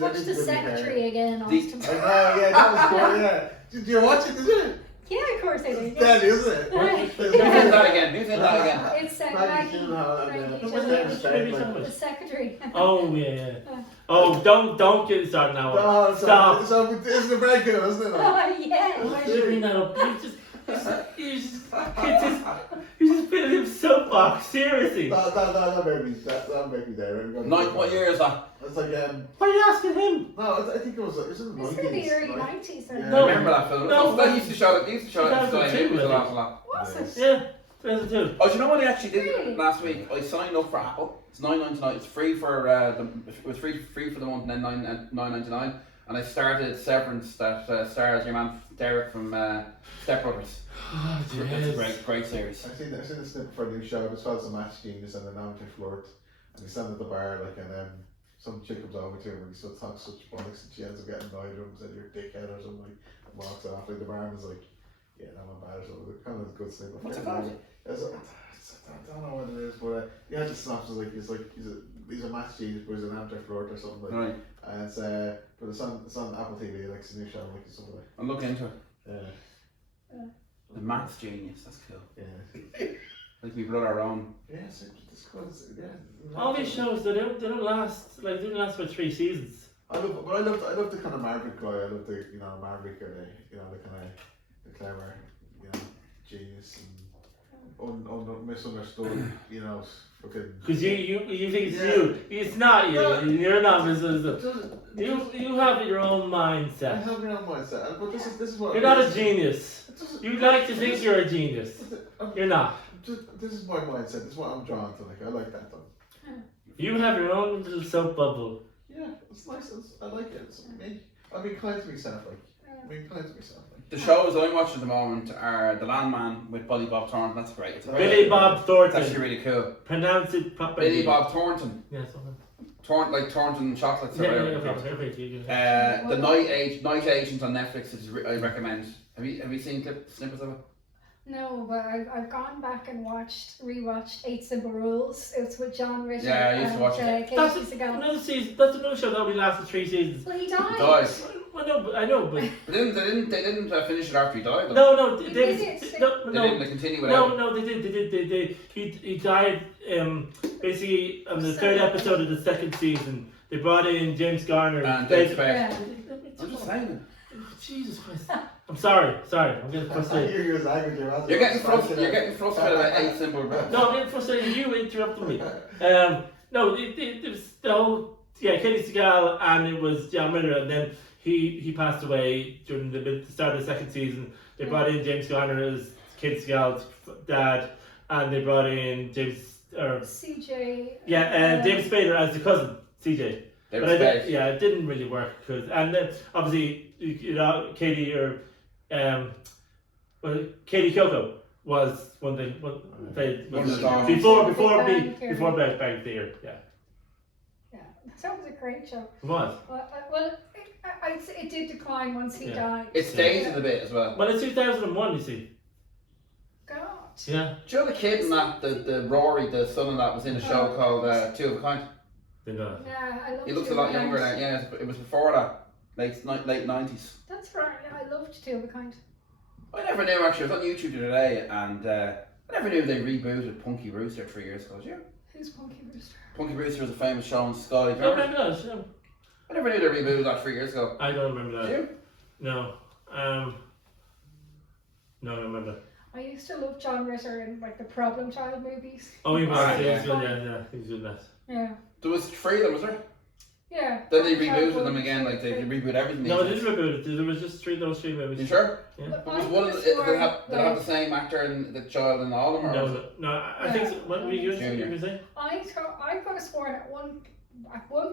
watch The Secretary again. I know, yeah, that was good, yeah. Did you watch it, did you? Yeah, of course I did. That is it. Who's in that again? It's Maggie. The Secretary. Oh yeah. Oh, don't get started now. No, stop. It's the breakup, isn't it? Oh yeah. Why did you bring that up? You just put him soapbox. Seriously. That made me there. What year is that? It's like why are you asking him? No, I think it was in the 90s. It's in the early 90s. Yeah. No, remember that film? No, that used to show it. It was a lot. Was it? Yeah, 2002. Oh, do you know what I actually did Really? last week? I signed up for Apple. It's $9.99. It's free for it was free for the month, and then $9.99. And I started Severance, that stars your man Derek from Step Brothers. Oh, it's a great series. I've seen a snip for a new show. This was a match genius and an amateur flirt, and he stand at the bar like, and some chick comes over to him and he starts talking such bollocks, and she ends up getting annoyed with him and said you're a dickhead or something, like, and walks off. Like the barman's like, yeah, that went bad or something. Kind of a good snip. What's it called? I don't know what it is, but yeah, the synopsis is like he's a match genius, but he's an amateur flirt or something like. Right. And it's but it's on Apple TV, like it's a new show, like something like. I'm looking into it. Yeah. The maths genius. That's cool. Yeah. Like we brought our own. Yeah, it's good. Yeah. All these shows they don't last like they didn't last for 3 seasons. I love the kind of Maverick guy. I love the Maverick or the kind of the clever genius and misunderstood fucking. Because you think it's you. It's not you. No, you're not misunderstood. You have your own mindset. I have my own mindset, but this is what. You're not a genius. You like to think you're a genius. You're not. This is my mindset. This is what I'm drawn to. Like I like that though. You have your own little soap bubble. Yeah, it's nice. I like it. It's me. I'll be kind to myself. Like, I'm being kind to myself. Like. The shows I'm watching at the moment are The Landman with Billy Bob Thornton. That's great. It's Billy Bob It's Thornton. actually really cool. Pronounce it properly. Billy Bob Thornton. Yeah, something. Like Thornton chocolates or Yeah, whatever. yeah, they're called. okay. The Night Agent on Netflix I recommend. Have you seen snippets of it? No, but I've gone back and rewatched 8 Simple Rules. It's with John Ritter. Yeah, I used to watch it. That's Katie Seagal. another season. That's another show that only lasted 3 seasons. Well, he died. Died. Well, no, I know, but But they didn't finish it after he died. Though. no, They they did. They didn't continue with it. No, they did. He died. Basically on the 3rd episode of the 2nd season. They brought in James Garner. And Dave Spade. Yeah. I'm just saying. Jesus Christ! I'm sorry. I'm getting I frustrated. hear you as angry. You're getting frustrated about 8 Simple Rules. No, I'm getting frustrated. You interrupted me. No, it was the whole Katie Seagal and it was John Ritter, and then he passed away during the start of the 2nd season. They brought in James Garner as Katie Seagal's dad, and they brought in CJ. David Spader as the cousin, CJ. David Spade. It didn't really work and then obviously Katie Katie Coco was one of the stars. before Bang Bang Theory. Yeah, That was a great show. it was. It did decline once he died. It stays a bit as well. Well, it's 2001, you see. God. Yeah. Do you know the kid in that, the Rory, the son of that, was in a show called Two of a Kind? Didn't know. Yeah, I loved He looks a Two of lot younger Kind. now. Yeah, it was before that, late 90s. That's right. I loved Two of a Kind. I never knew actually. I was on YouTube the other day, and I never knew they rebooted Punky Brewster 3 years ago. Did you? Who's Punky Brewster? Punky Brewster was a famous show on Sky. I don't remember that. No. I never knew they rebooted that 3 years ago. I don't remember that. Did you? No. No, I don't remember. I used to love John Ritter in like the Problem Child movies. Oh, he was. Ah, He yeah. was good. Yeah, he was good. That. Yeah. There was 3 of them, was there? Yeah. Then they Problem Child rebooted them one, again, two, like they three. reboot everything. No, these they days. didn't reboot it. There was just those 3 movies. You sure? Yeah. But Was I one of could've the, sworn, did they have the like, same actor in the child in all of them? Or No, I think. So. What were you Junior. going to say? I could have sworn at one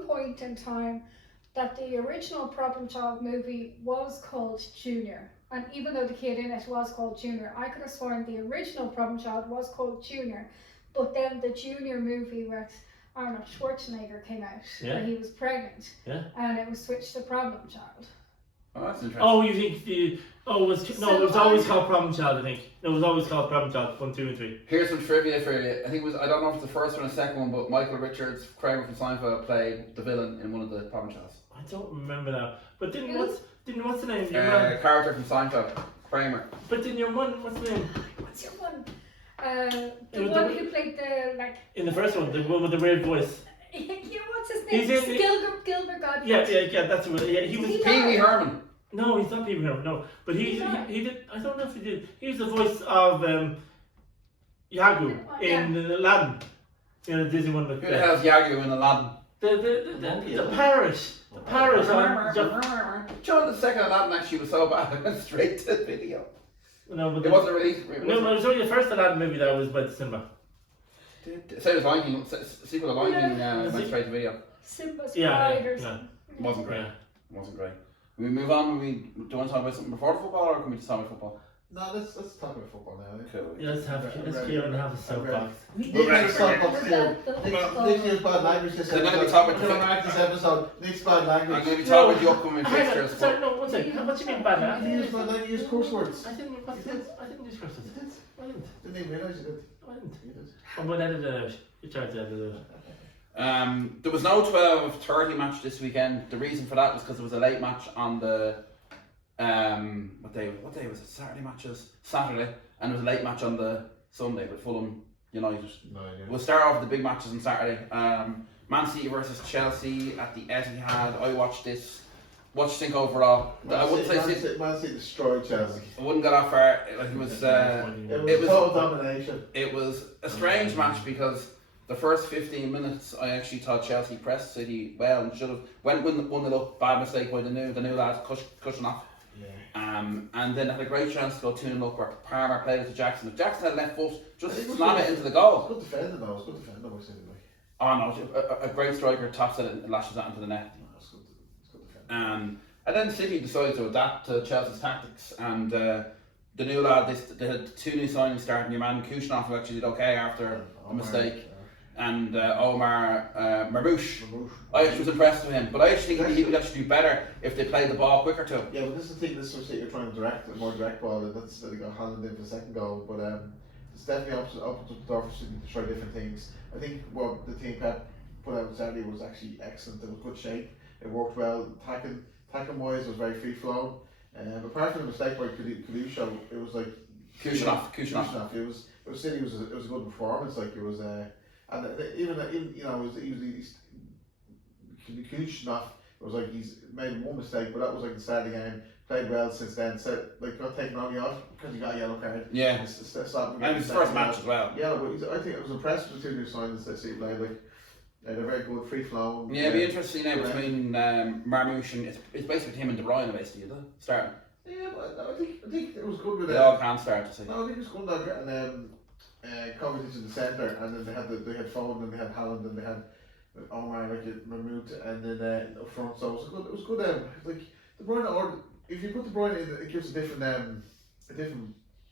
point in time that the original Problem Child movie was called Junior. And even though the kid in it was called Junior, I could have sworn the original Problem Child was called Junior. But then the Junior movie with Arnold Schwarzenegger came out, where he was pregnant. Yeah. And it was switched to Problem Child. Oh, that's interesting. Oh, you think it was always called Problem Child. I think it was always called Problem Child 1, 2, and 3. Here's some trivia for you. I think it was, I don't know if it's the first one or the second one, but Michael Richards, Kramer from Seinfeld, played the villain in one of the Problem Childs. I don't remember now. But Who? what's the name? Your mum? Character from Seinfeld, Kramer. But then your mum, what's the name? What's your one? It The was one the- who played the like. In the first one, the one with the weird voice. Yeah, what's his He's name? in- Gilbert Godfrey. Yeah. That's what. Yeah, he was. He Pee Wee died. Herman. No, he's not Peter Herman. No, but he did. I don't know if he did. He was the voice of Yagu in Aladdin. You know, the Disney one. Who the hell's Yagu in Aladdin? The parish. The parish. Do you know the second Aladdin actually was so bad? It went straight to video. No, but It wasn't released. No, but it was only the first Aladdin movie that was by the cinema. Same as Lion King. Sequel to Lion King went straight to video. Simba's Yeah, Pride yeah, or yeah. something. Wasn't great. Yeah. Wasn't great. We move on. Do you want to talk about something before the football, or can we just talk about football? No, let's talk about football now. Cool. Yeah, let's Ciaran have a soapbox. Nick has soapbox too. Nick has bad language this They're episode. gonna be talking We're gonna mark this episode. Nick's bad I'm language. going to be talking about the upcoming Hang on, fixtures. sorry, no, one second. What do you mean bad He man? used bad language. He used curse words. I didn't use curses. I didn't. Didn't even realise you did. I didn't. You did. I'm going to edit it out. You're trying to edit it out. There was no 12:30 match this weekend. The reason for that was because there was a late match on the what day was it? Saturday matches? Saturday, and there was a late match on the Sunday with Fulham United. No idea. We'll start off with the big matches on Saturday. Man City versus Chelsea at the Etihad. I watched this. What do you think overall? I wouldn't say City. Man City destroyed Chelsea. I wouldn't go that far. Like it was. It was total domination. It was a strange match because the first 15 minutes I actually thought Chelsea pressed City well and should have went 1-0 up. Bad mistake by the new lads cushion off. Yeah. And then had a great chance to go 2-0 up where Palmer played it to Jackson. If Jackson had left foot, just slam it into the goal. Good defending though. It's good defending by City. Oh no, a great striker taps it and lashes that into the net. It's good defending. And then City decided to adapt to Chelsea's tactics, and the new lad, they had 2 new signings starting. Your man Kushnoff actually did okay after a mistake, and Omar Marmouche. I actually was impressed with him, but I actually think he would actually do better if they played the ball quicker too. Yeah, but this is the thing. This is what you're trying to direct a more direct ball, and that's they got Holland in for the second goal. But it's definitely opens up the door for City to try different things. I think what the team Pep put out on Saturday was actually excellent. It was good shape. It worked well. Attacking wise, it was very free flow. Apart from the mistake by Kalusha, it was like Kushnoff. It was City. It was a good performance. Like it was and even you know he's Kushnoff. It was like he's made one mistake, but that was like the start of the game. Played well since then. Got taken on the off because he got a yellow card. Yeah. And his first match as well. Yeah, but I think I was impressed with the 2 new signings that City played. Like they're very good, free flow. Yeah, it'd be interesting now between Marmouche and it's basically him and De Bruyne basically, isn't it? Starting. Yeah, but no, I think it was good with They all can start to see. No, I think it was good that getting Kovacic in the centre, and then they had Foden, and they had Haaland, and they had Omar like Mahmoud, and then up front. So it was good. Like De Bruyne, or if you put De Bruyne in, it gives a different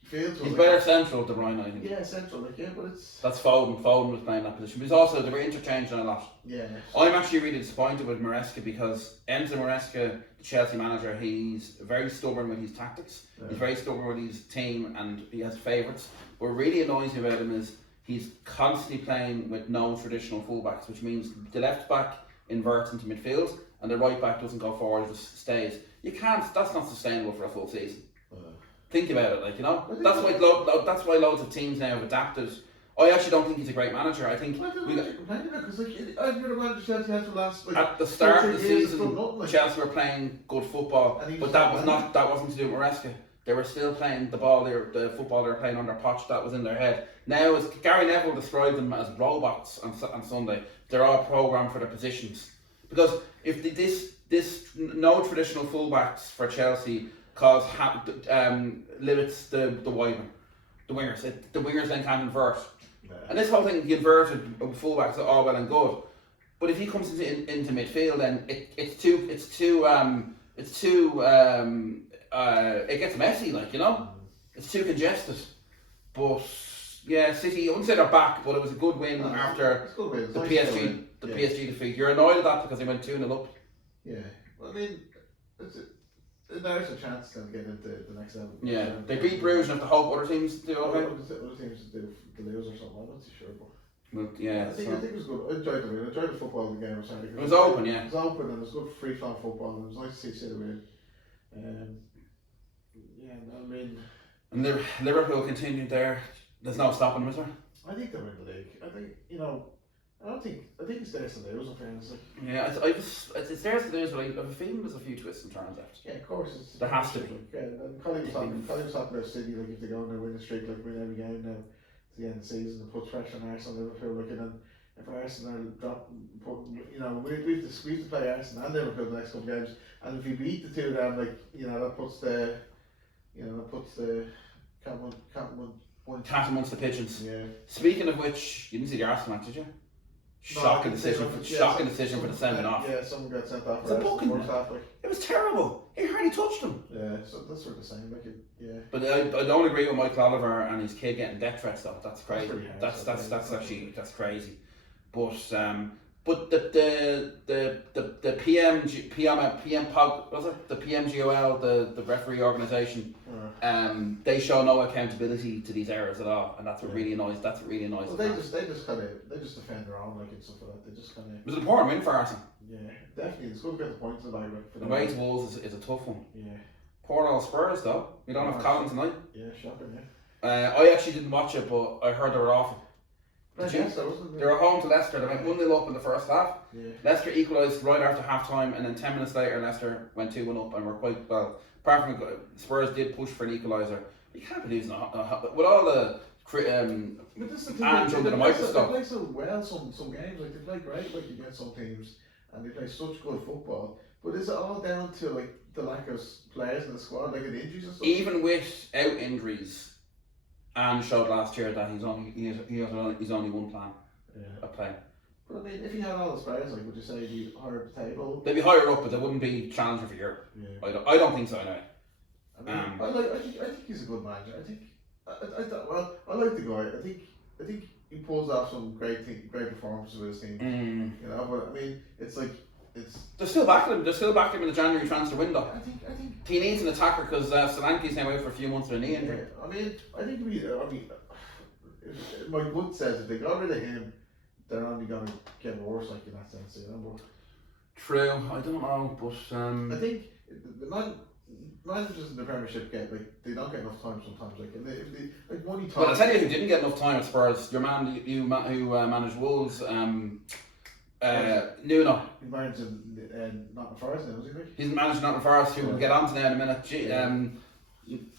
feel to it. He's better central, De Bruyne, I think. Yeah, central, like but it's. That's Foden. Foden was playing that position, but he's also they were interchanging a lot. Yeah. I'm actually really disappointed with Maresca because Enzo Maresca, the Chelsea manager, he's very stubborn with his tactics. Yeah. He's very stubborn with his team, and he has favourites. What really annoys me about him is he's constantly playing with no traditional fullbacks, which means the left back inverts into midfield and the right back doesn't go forward, just stays. You can't. That's not sustainable for a full season. Think about it, like that's why loads of teams now have adapted. I actually don't think he's a great manager. I think because I've been a manager Chelsea had for the last at the start of the season, Chelsea were playing good football, but that wasn't to do with Maresca. They were still playing the football they were playing under Poch. That was in their head. Now, as Gary Neville described them as robots on Sunday, they're all programmed for their positions. Because if this no traditional fullbacks for Chelsea limits the wingers. The wingers then can't invert. Yeah. And this whole thing, the inverted fullbacks are all well and good, but if he comes into midfield, then it gets messy, like it's too congested. But yeah, City, I wouldn't say they're back, but it was a good win after the PSG defeat. You're annoyed at that because they went 2-0 up. Yeah, well, I mean, there's a chance to get into the next level. Yeah, they beat Bruges and have to hope other teams do okay. Other teams do lose or something. I'm not too sure, but yeah, I think it was good. I enjoyed the win. I enjoyed the football in the game. It was open, yeah. It was open and it was good free flowing football. And it was nice to see City win. Yeah, I mean. And Liverpool continued there. There's no stopping them, is there? I think they'll win the league. I think I think it's theirs to lose, in fairness. Yeah, it's theirs to lose, but I have a feeling there's a few twists and turns left. Yeah, of course. There has to be. Yeah, and Colin was talking about City, like if they go and they win the streak, like win every game now to the end of the season, and put pressure on Arsenal and Liverpool, like, and then if Arsenal we have to play Arsenal and Liverpool the next couple of games, and if we beat the two of them, like, that puts the cat amongst the pigeons. Yeah. Speaking of which, you didn't see the Arsenal match, did you? Shocking decision for the sending off. Yeah, someone got sent off. It's a booking. It was terrible. He hardly touched him. Yeah, so that's sort of the same. Yeah. But I don't agree with Michael Oliver and his kid getting death threats though. That's crazy. That's crazy. But the PMGOL, the referee organisation, they show no accountability to these errors at all, and that's what really annoys. Well, they just defend their own, like, and stuff like that. They just kind of. It was an important win for Arsenal. Yeah, definitely. It's good to get the points in the bag. The way to Wolves is a tough one. Yeah. Poor old Spurs though. We don't have Collins tonight. Yeah, shocking. Yeah. I actually didn't watch it, but I heard they were awful. They were home to Leicester. They went 1-0 up in the first half. Yeah. Leicester equalised right after half time, and then 10 minutes later Leicester went 2-1 up and were quite well. Apart from Spurs did push for an equaliser. You can't be losing with all the under the microscope. They play so well some games, like they play great, like against some teams, and they play such good football. But is it all down to like the lack of players in the squad, like the injuries and stuff? Even without injuries. And showed last year that he's only one plan of playing. But I mean, if you had all the Spurs, like, would you say you'd be higher at the table? They'd be higher up, but they wouldn't be challenging for Europe. Yeah. I don't think so anyway. I mean, I think he's a good manager. I like the guy. I think he pulls off some great performances with his team. You know, but I mean, it's like they're still backing him. They're still backing him in the January transfer window. I think he needs an attacker because Solanke's now out for a few months with a knee injury. I mean, my gut says if they got rid of him, they're only going to get worse, like in that sense, you know. But true, I don't know, but I think the managers in the Premiership get they don't get enough time sometimes. Like money time. Well, I'll tell you who didn't get enough time at Spurs. Your man, who managed Wolves, Nuno. He managed Nottingham Forest now, was he? He's managed Nottingham Forest, who we'll get on to now in a minute.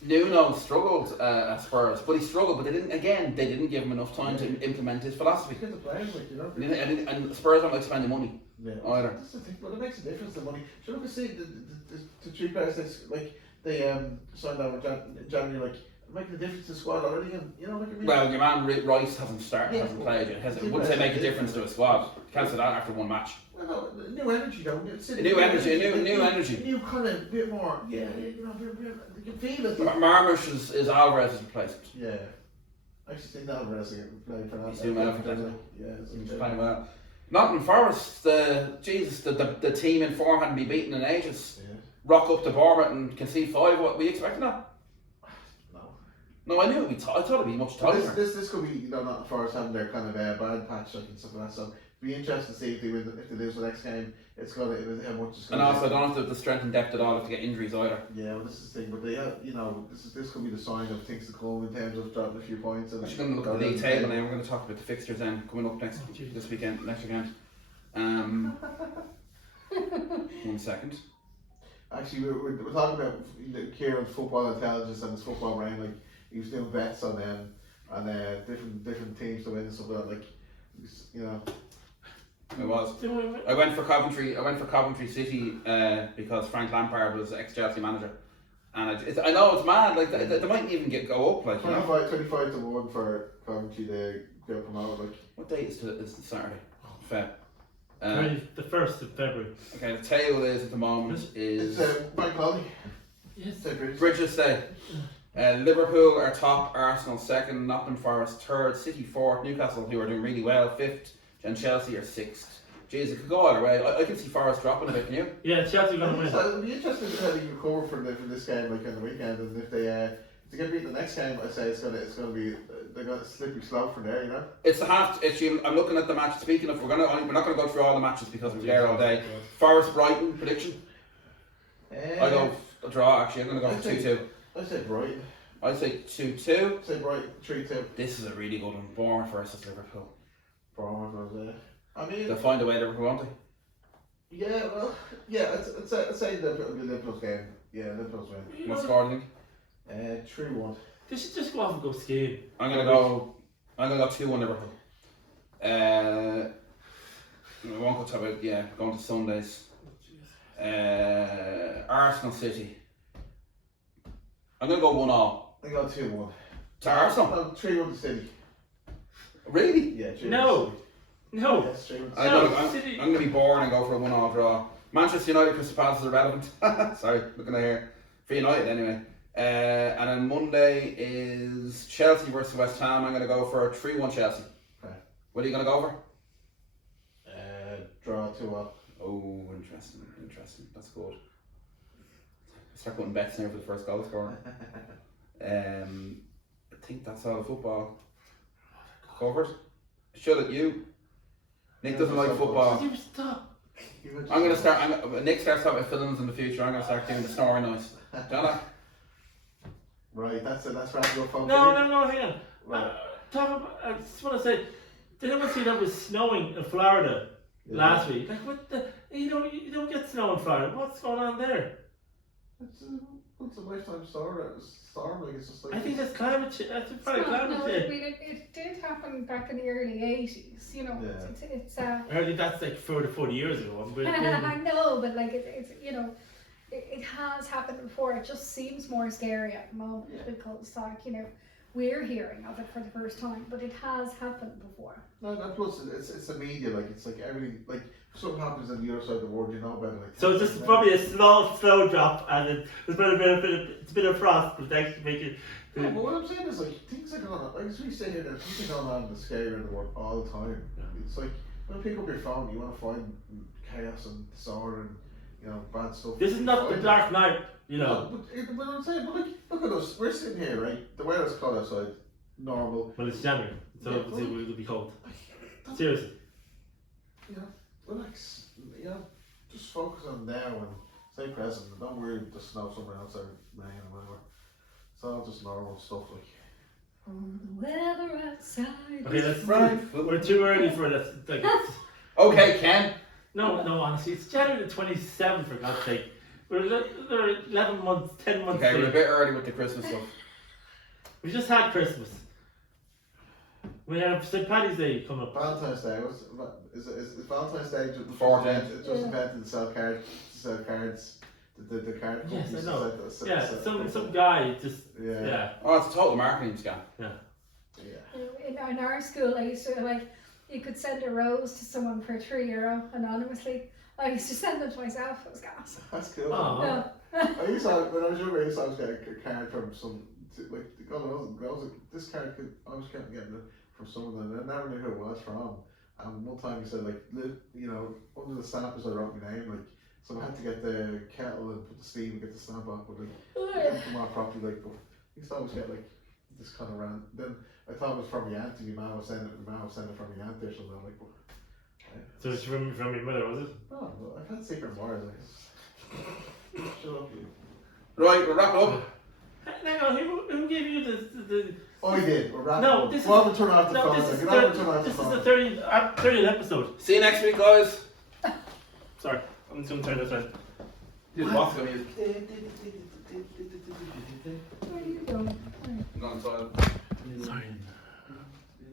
Nuno struggled at Spurs, but he struggled. But they didn't give him enough time to implement his philosophy. Get the players, you know. And Spurs don't like spending money. Yeah, either. That's the thing, but it makes a difference, the money. So look at the three players they signed out in January, making a difference to the squad already, and you know, I mean. Well, your man Rice hasn't played yet. It wouldn't say make a difference to a squad. You can't say that after one match. Well, no, new energy though. New energy. New kind of bit more. Yeah, you know, you can feel it. Marmish is Alvarez's replacement. Yeah, I actually think that Alvarez playing for that. He's doing well for that. Yeah, he's playing well. Nottingham Forest, the team in form hadn't been beaten in ages. Yeah. Rock up to Bournemouth and concede 5. What were you expecting that? No, I knew I thought it'd be much tighter. This could be, you know, Nottingham Forest having their kind of bad patch and stuff like that. So it'd be interesting to see if they lose the next game. It's how much it's going. And also, I don't have the strength and depth at all to get injuries either. Yeah, well, this is the thing, but they have, you know, this could be the sign of things to come in terms of dropping a few points. And I'm just going to look at the league table now. We're going to talk about the fixtures then coming up next weekend. 1 second. Actually, we're talking about Ciaran's football intelligence and his football brain. He was doing bets on them and different teams to win and stuff like that. You know. I was. I went for Coventry City because Frank Lampard was ex-Chelsea manager, and I know it's mad. They might even go up. 25 to 1 for Coventry to get promoted. What date is the Saturday? Feb. The 1st of February. Okay, the table is at the moment is. It's Bank Holiday. Yes. Bridges Day. Liverpool are top, Arsenal second, Nottingham Forest third, City fourth, Newcastle, who are doing really well, fifth, and Chelsea are sixth. Jeez, it could go either way. I can see Forest dropping a bit, can you? Yeah, Chelsea are going to win. So it'll be interesting to how they recover from this game on the weekend, and if they get beat the next game, I'd say it's gonna be they're gonna slippery slope from there, you know. It's the half. I'm looking at the match. Speaking of, we're not gonna go through all the matches because we're there all day. Forest Brighton prediction. I go a draw. Actually, I'm gonna go for 2-2. I say Brighton. I say 2-2. Say Brighton 3-2. This is a really good one. Bournemouth versus Liverpool. Bournemouth was I mean, they'll find a way, Liverpool, won't they? Yeah, well, yeah. I'd say Liverpool's game. Yeah, Liverpool's win. What score do you think? 3-1. They should just go off and go skiing. I'm gonna go 2-1 Liverpool. We won't go talk about going to Sundays. Arsenal City. I'm gonna go 1-1. I got 2-1. To Arsenal? No, 3-1 to City. Really? Yeah, 3-1 No. No. Yes, 3-1 I'm gonna be bored and go for a 1-1 draw. Manchester United Crystal Palace is irrelevant. Sorry, looking at here. For United anyway. And then Monday is Chelsea versus West Ham. I'm gonna go for 3-1 Chelsea. Okay. What are you gonna go for? Draw 2-1. Oh, interesting. That's good. Start putting bets now for the first goal scorer. I think that's all the football covered. Shut it, you. Nick doesn't like football. You stop. I'm gonna start. Nick starts talking about films in the future. I'm gonna start doing the snoring noise. Jonah. Right, that's right. Your phone. No, hang on. Right. I just want to say, did anyone see that was snowing in Florida last week? Like, what the? You don't get snow in Florida. What's going on there? It's a lifetime storm. Like it's just like. I think that's climate change. That's probably climate change. I mean, it did happen back in the early 80s. You know, Yeah. it's I think that's like 40 years ago. I know, but like it's you know, it has happened before. It just seems more scary at the moment because like, you know, we're hearing of it for the first time, but it has happened before. No, that plus it's the media. Like it's like everything. Like if something happens on the other side of the world, you know about it. Like So it's just probably a slow drop, and there's it's a bit of frost, but actually make it. Yeah, but what I'm saying is like things are going on. Like as we say here, things are going on in the scale around the world all the time. Yeah. It's like when you pick up your phone, you want to find chaos and disorder and bad stuff. This is not the Dark Knight, you know. No, but I'm saying, but like, look at us. We're sitting here, right? The weather's cold outside, normal. Well, it's January, so Yeah, it'll be cold. Seriously. Relax. Just focus on now and stay present. And don't worry if there's snow somewhere else or rain or whatever. It's all just normal stuff. Like. The weather outside. Okay, that's Right. we're too early for this. Like, Okay, Ken. no, honestly, it's January the 27th, for God's sake. We're 11 months, 10 months. Okay, we're a late. bit early with the Christmas stuff. We just had Christmas. We have St. Paddy's Day coming up. Valentine's Day is Valentine's Day just 14th. It's just invented to sell cards, the card. Yes, I companies know. decide to Yeah, sell- some guy just Yeah. Oh, it's a total marketing scam. Yeah. In our school, I used to like, you could send a rose to someone for €3 anonymously. I used to send them to myself. It was gas. That's cool. Oh. Yeah. I used to when I was younger, I used to always get a card from some like this card I was getting it from someone and I never knew who it was from. And one time he said like under the stamp I wrote my name like, so I had to get the kettle and put the steam and get the stamp off, but like come off properly like. But I used to always get like this kind of random. Then I thought it was from my auntie. My mum was sending it from my auntie or something. I'm like, well, So it's from your mother, was it? oh, well, I've had secret wires. Like, shut up, you. Right, we're wrapping up. Hang on, who gave you the Oh, I did. We're wrapping No, up. this is- Well, we turn off the no, phone. this is Get on and turn off the this is phone. the 30th episode. See you next week, guys. Sorry, I'm just gonna turn this on. Here's what's going music. Where are you going? I'm going inside. Sorry.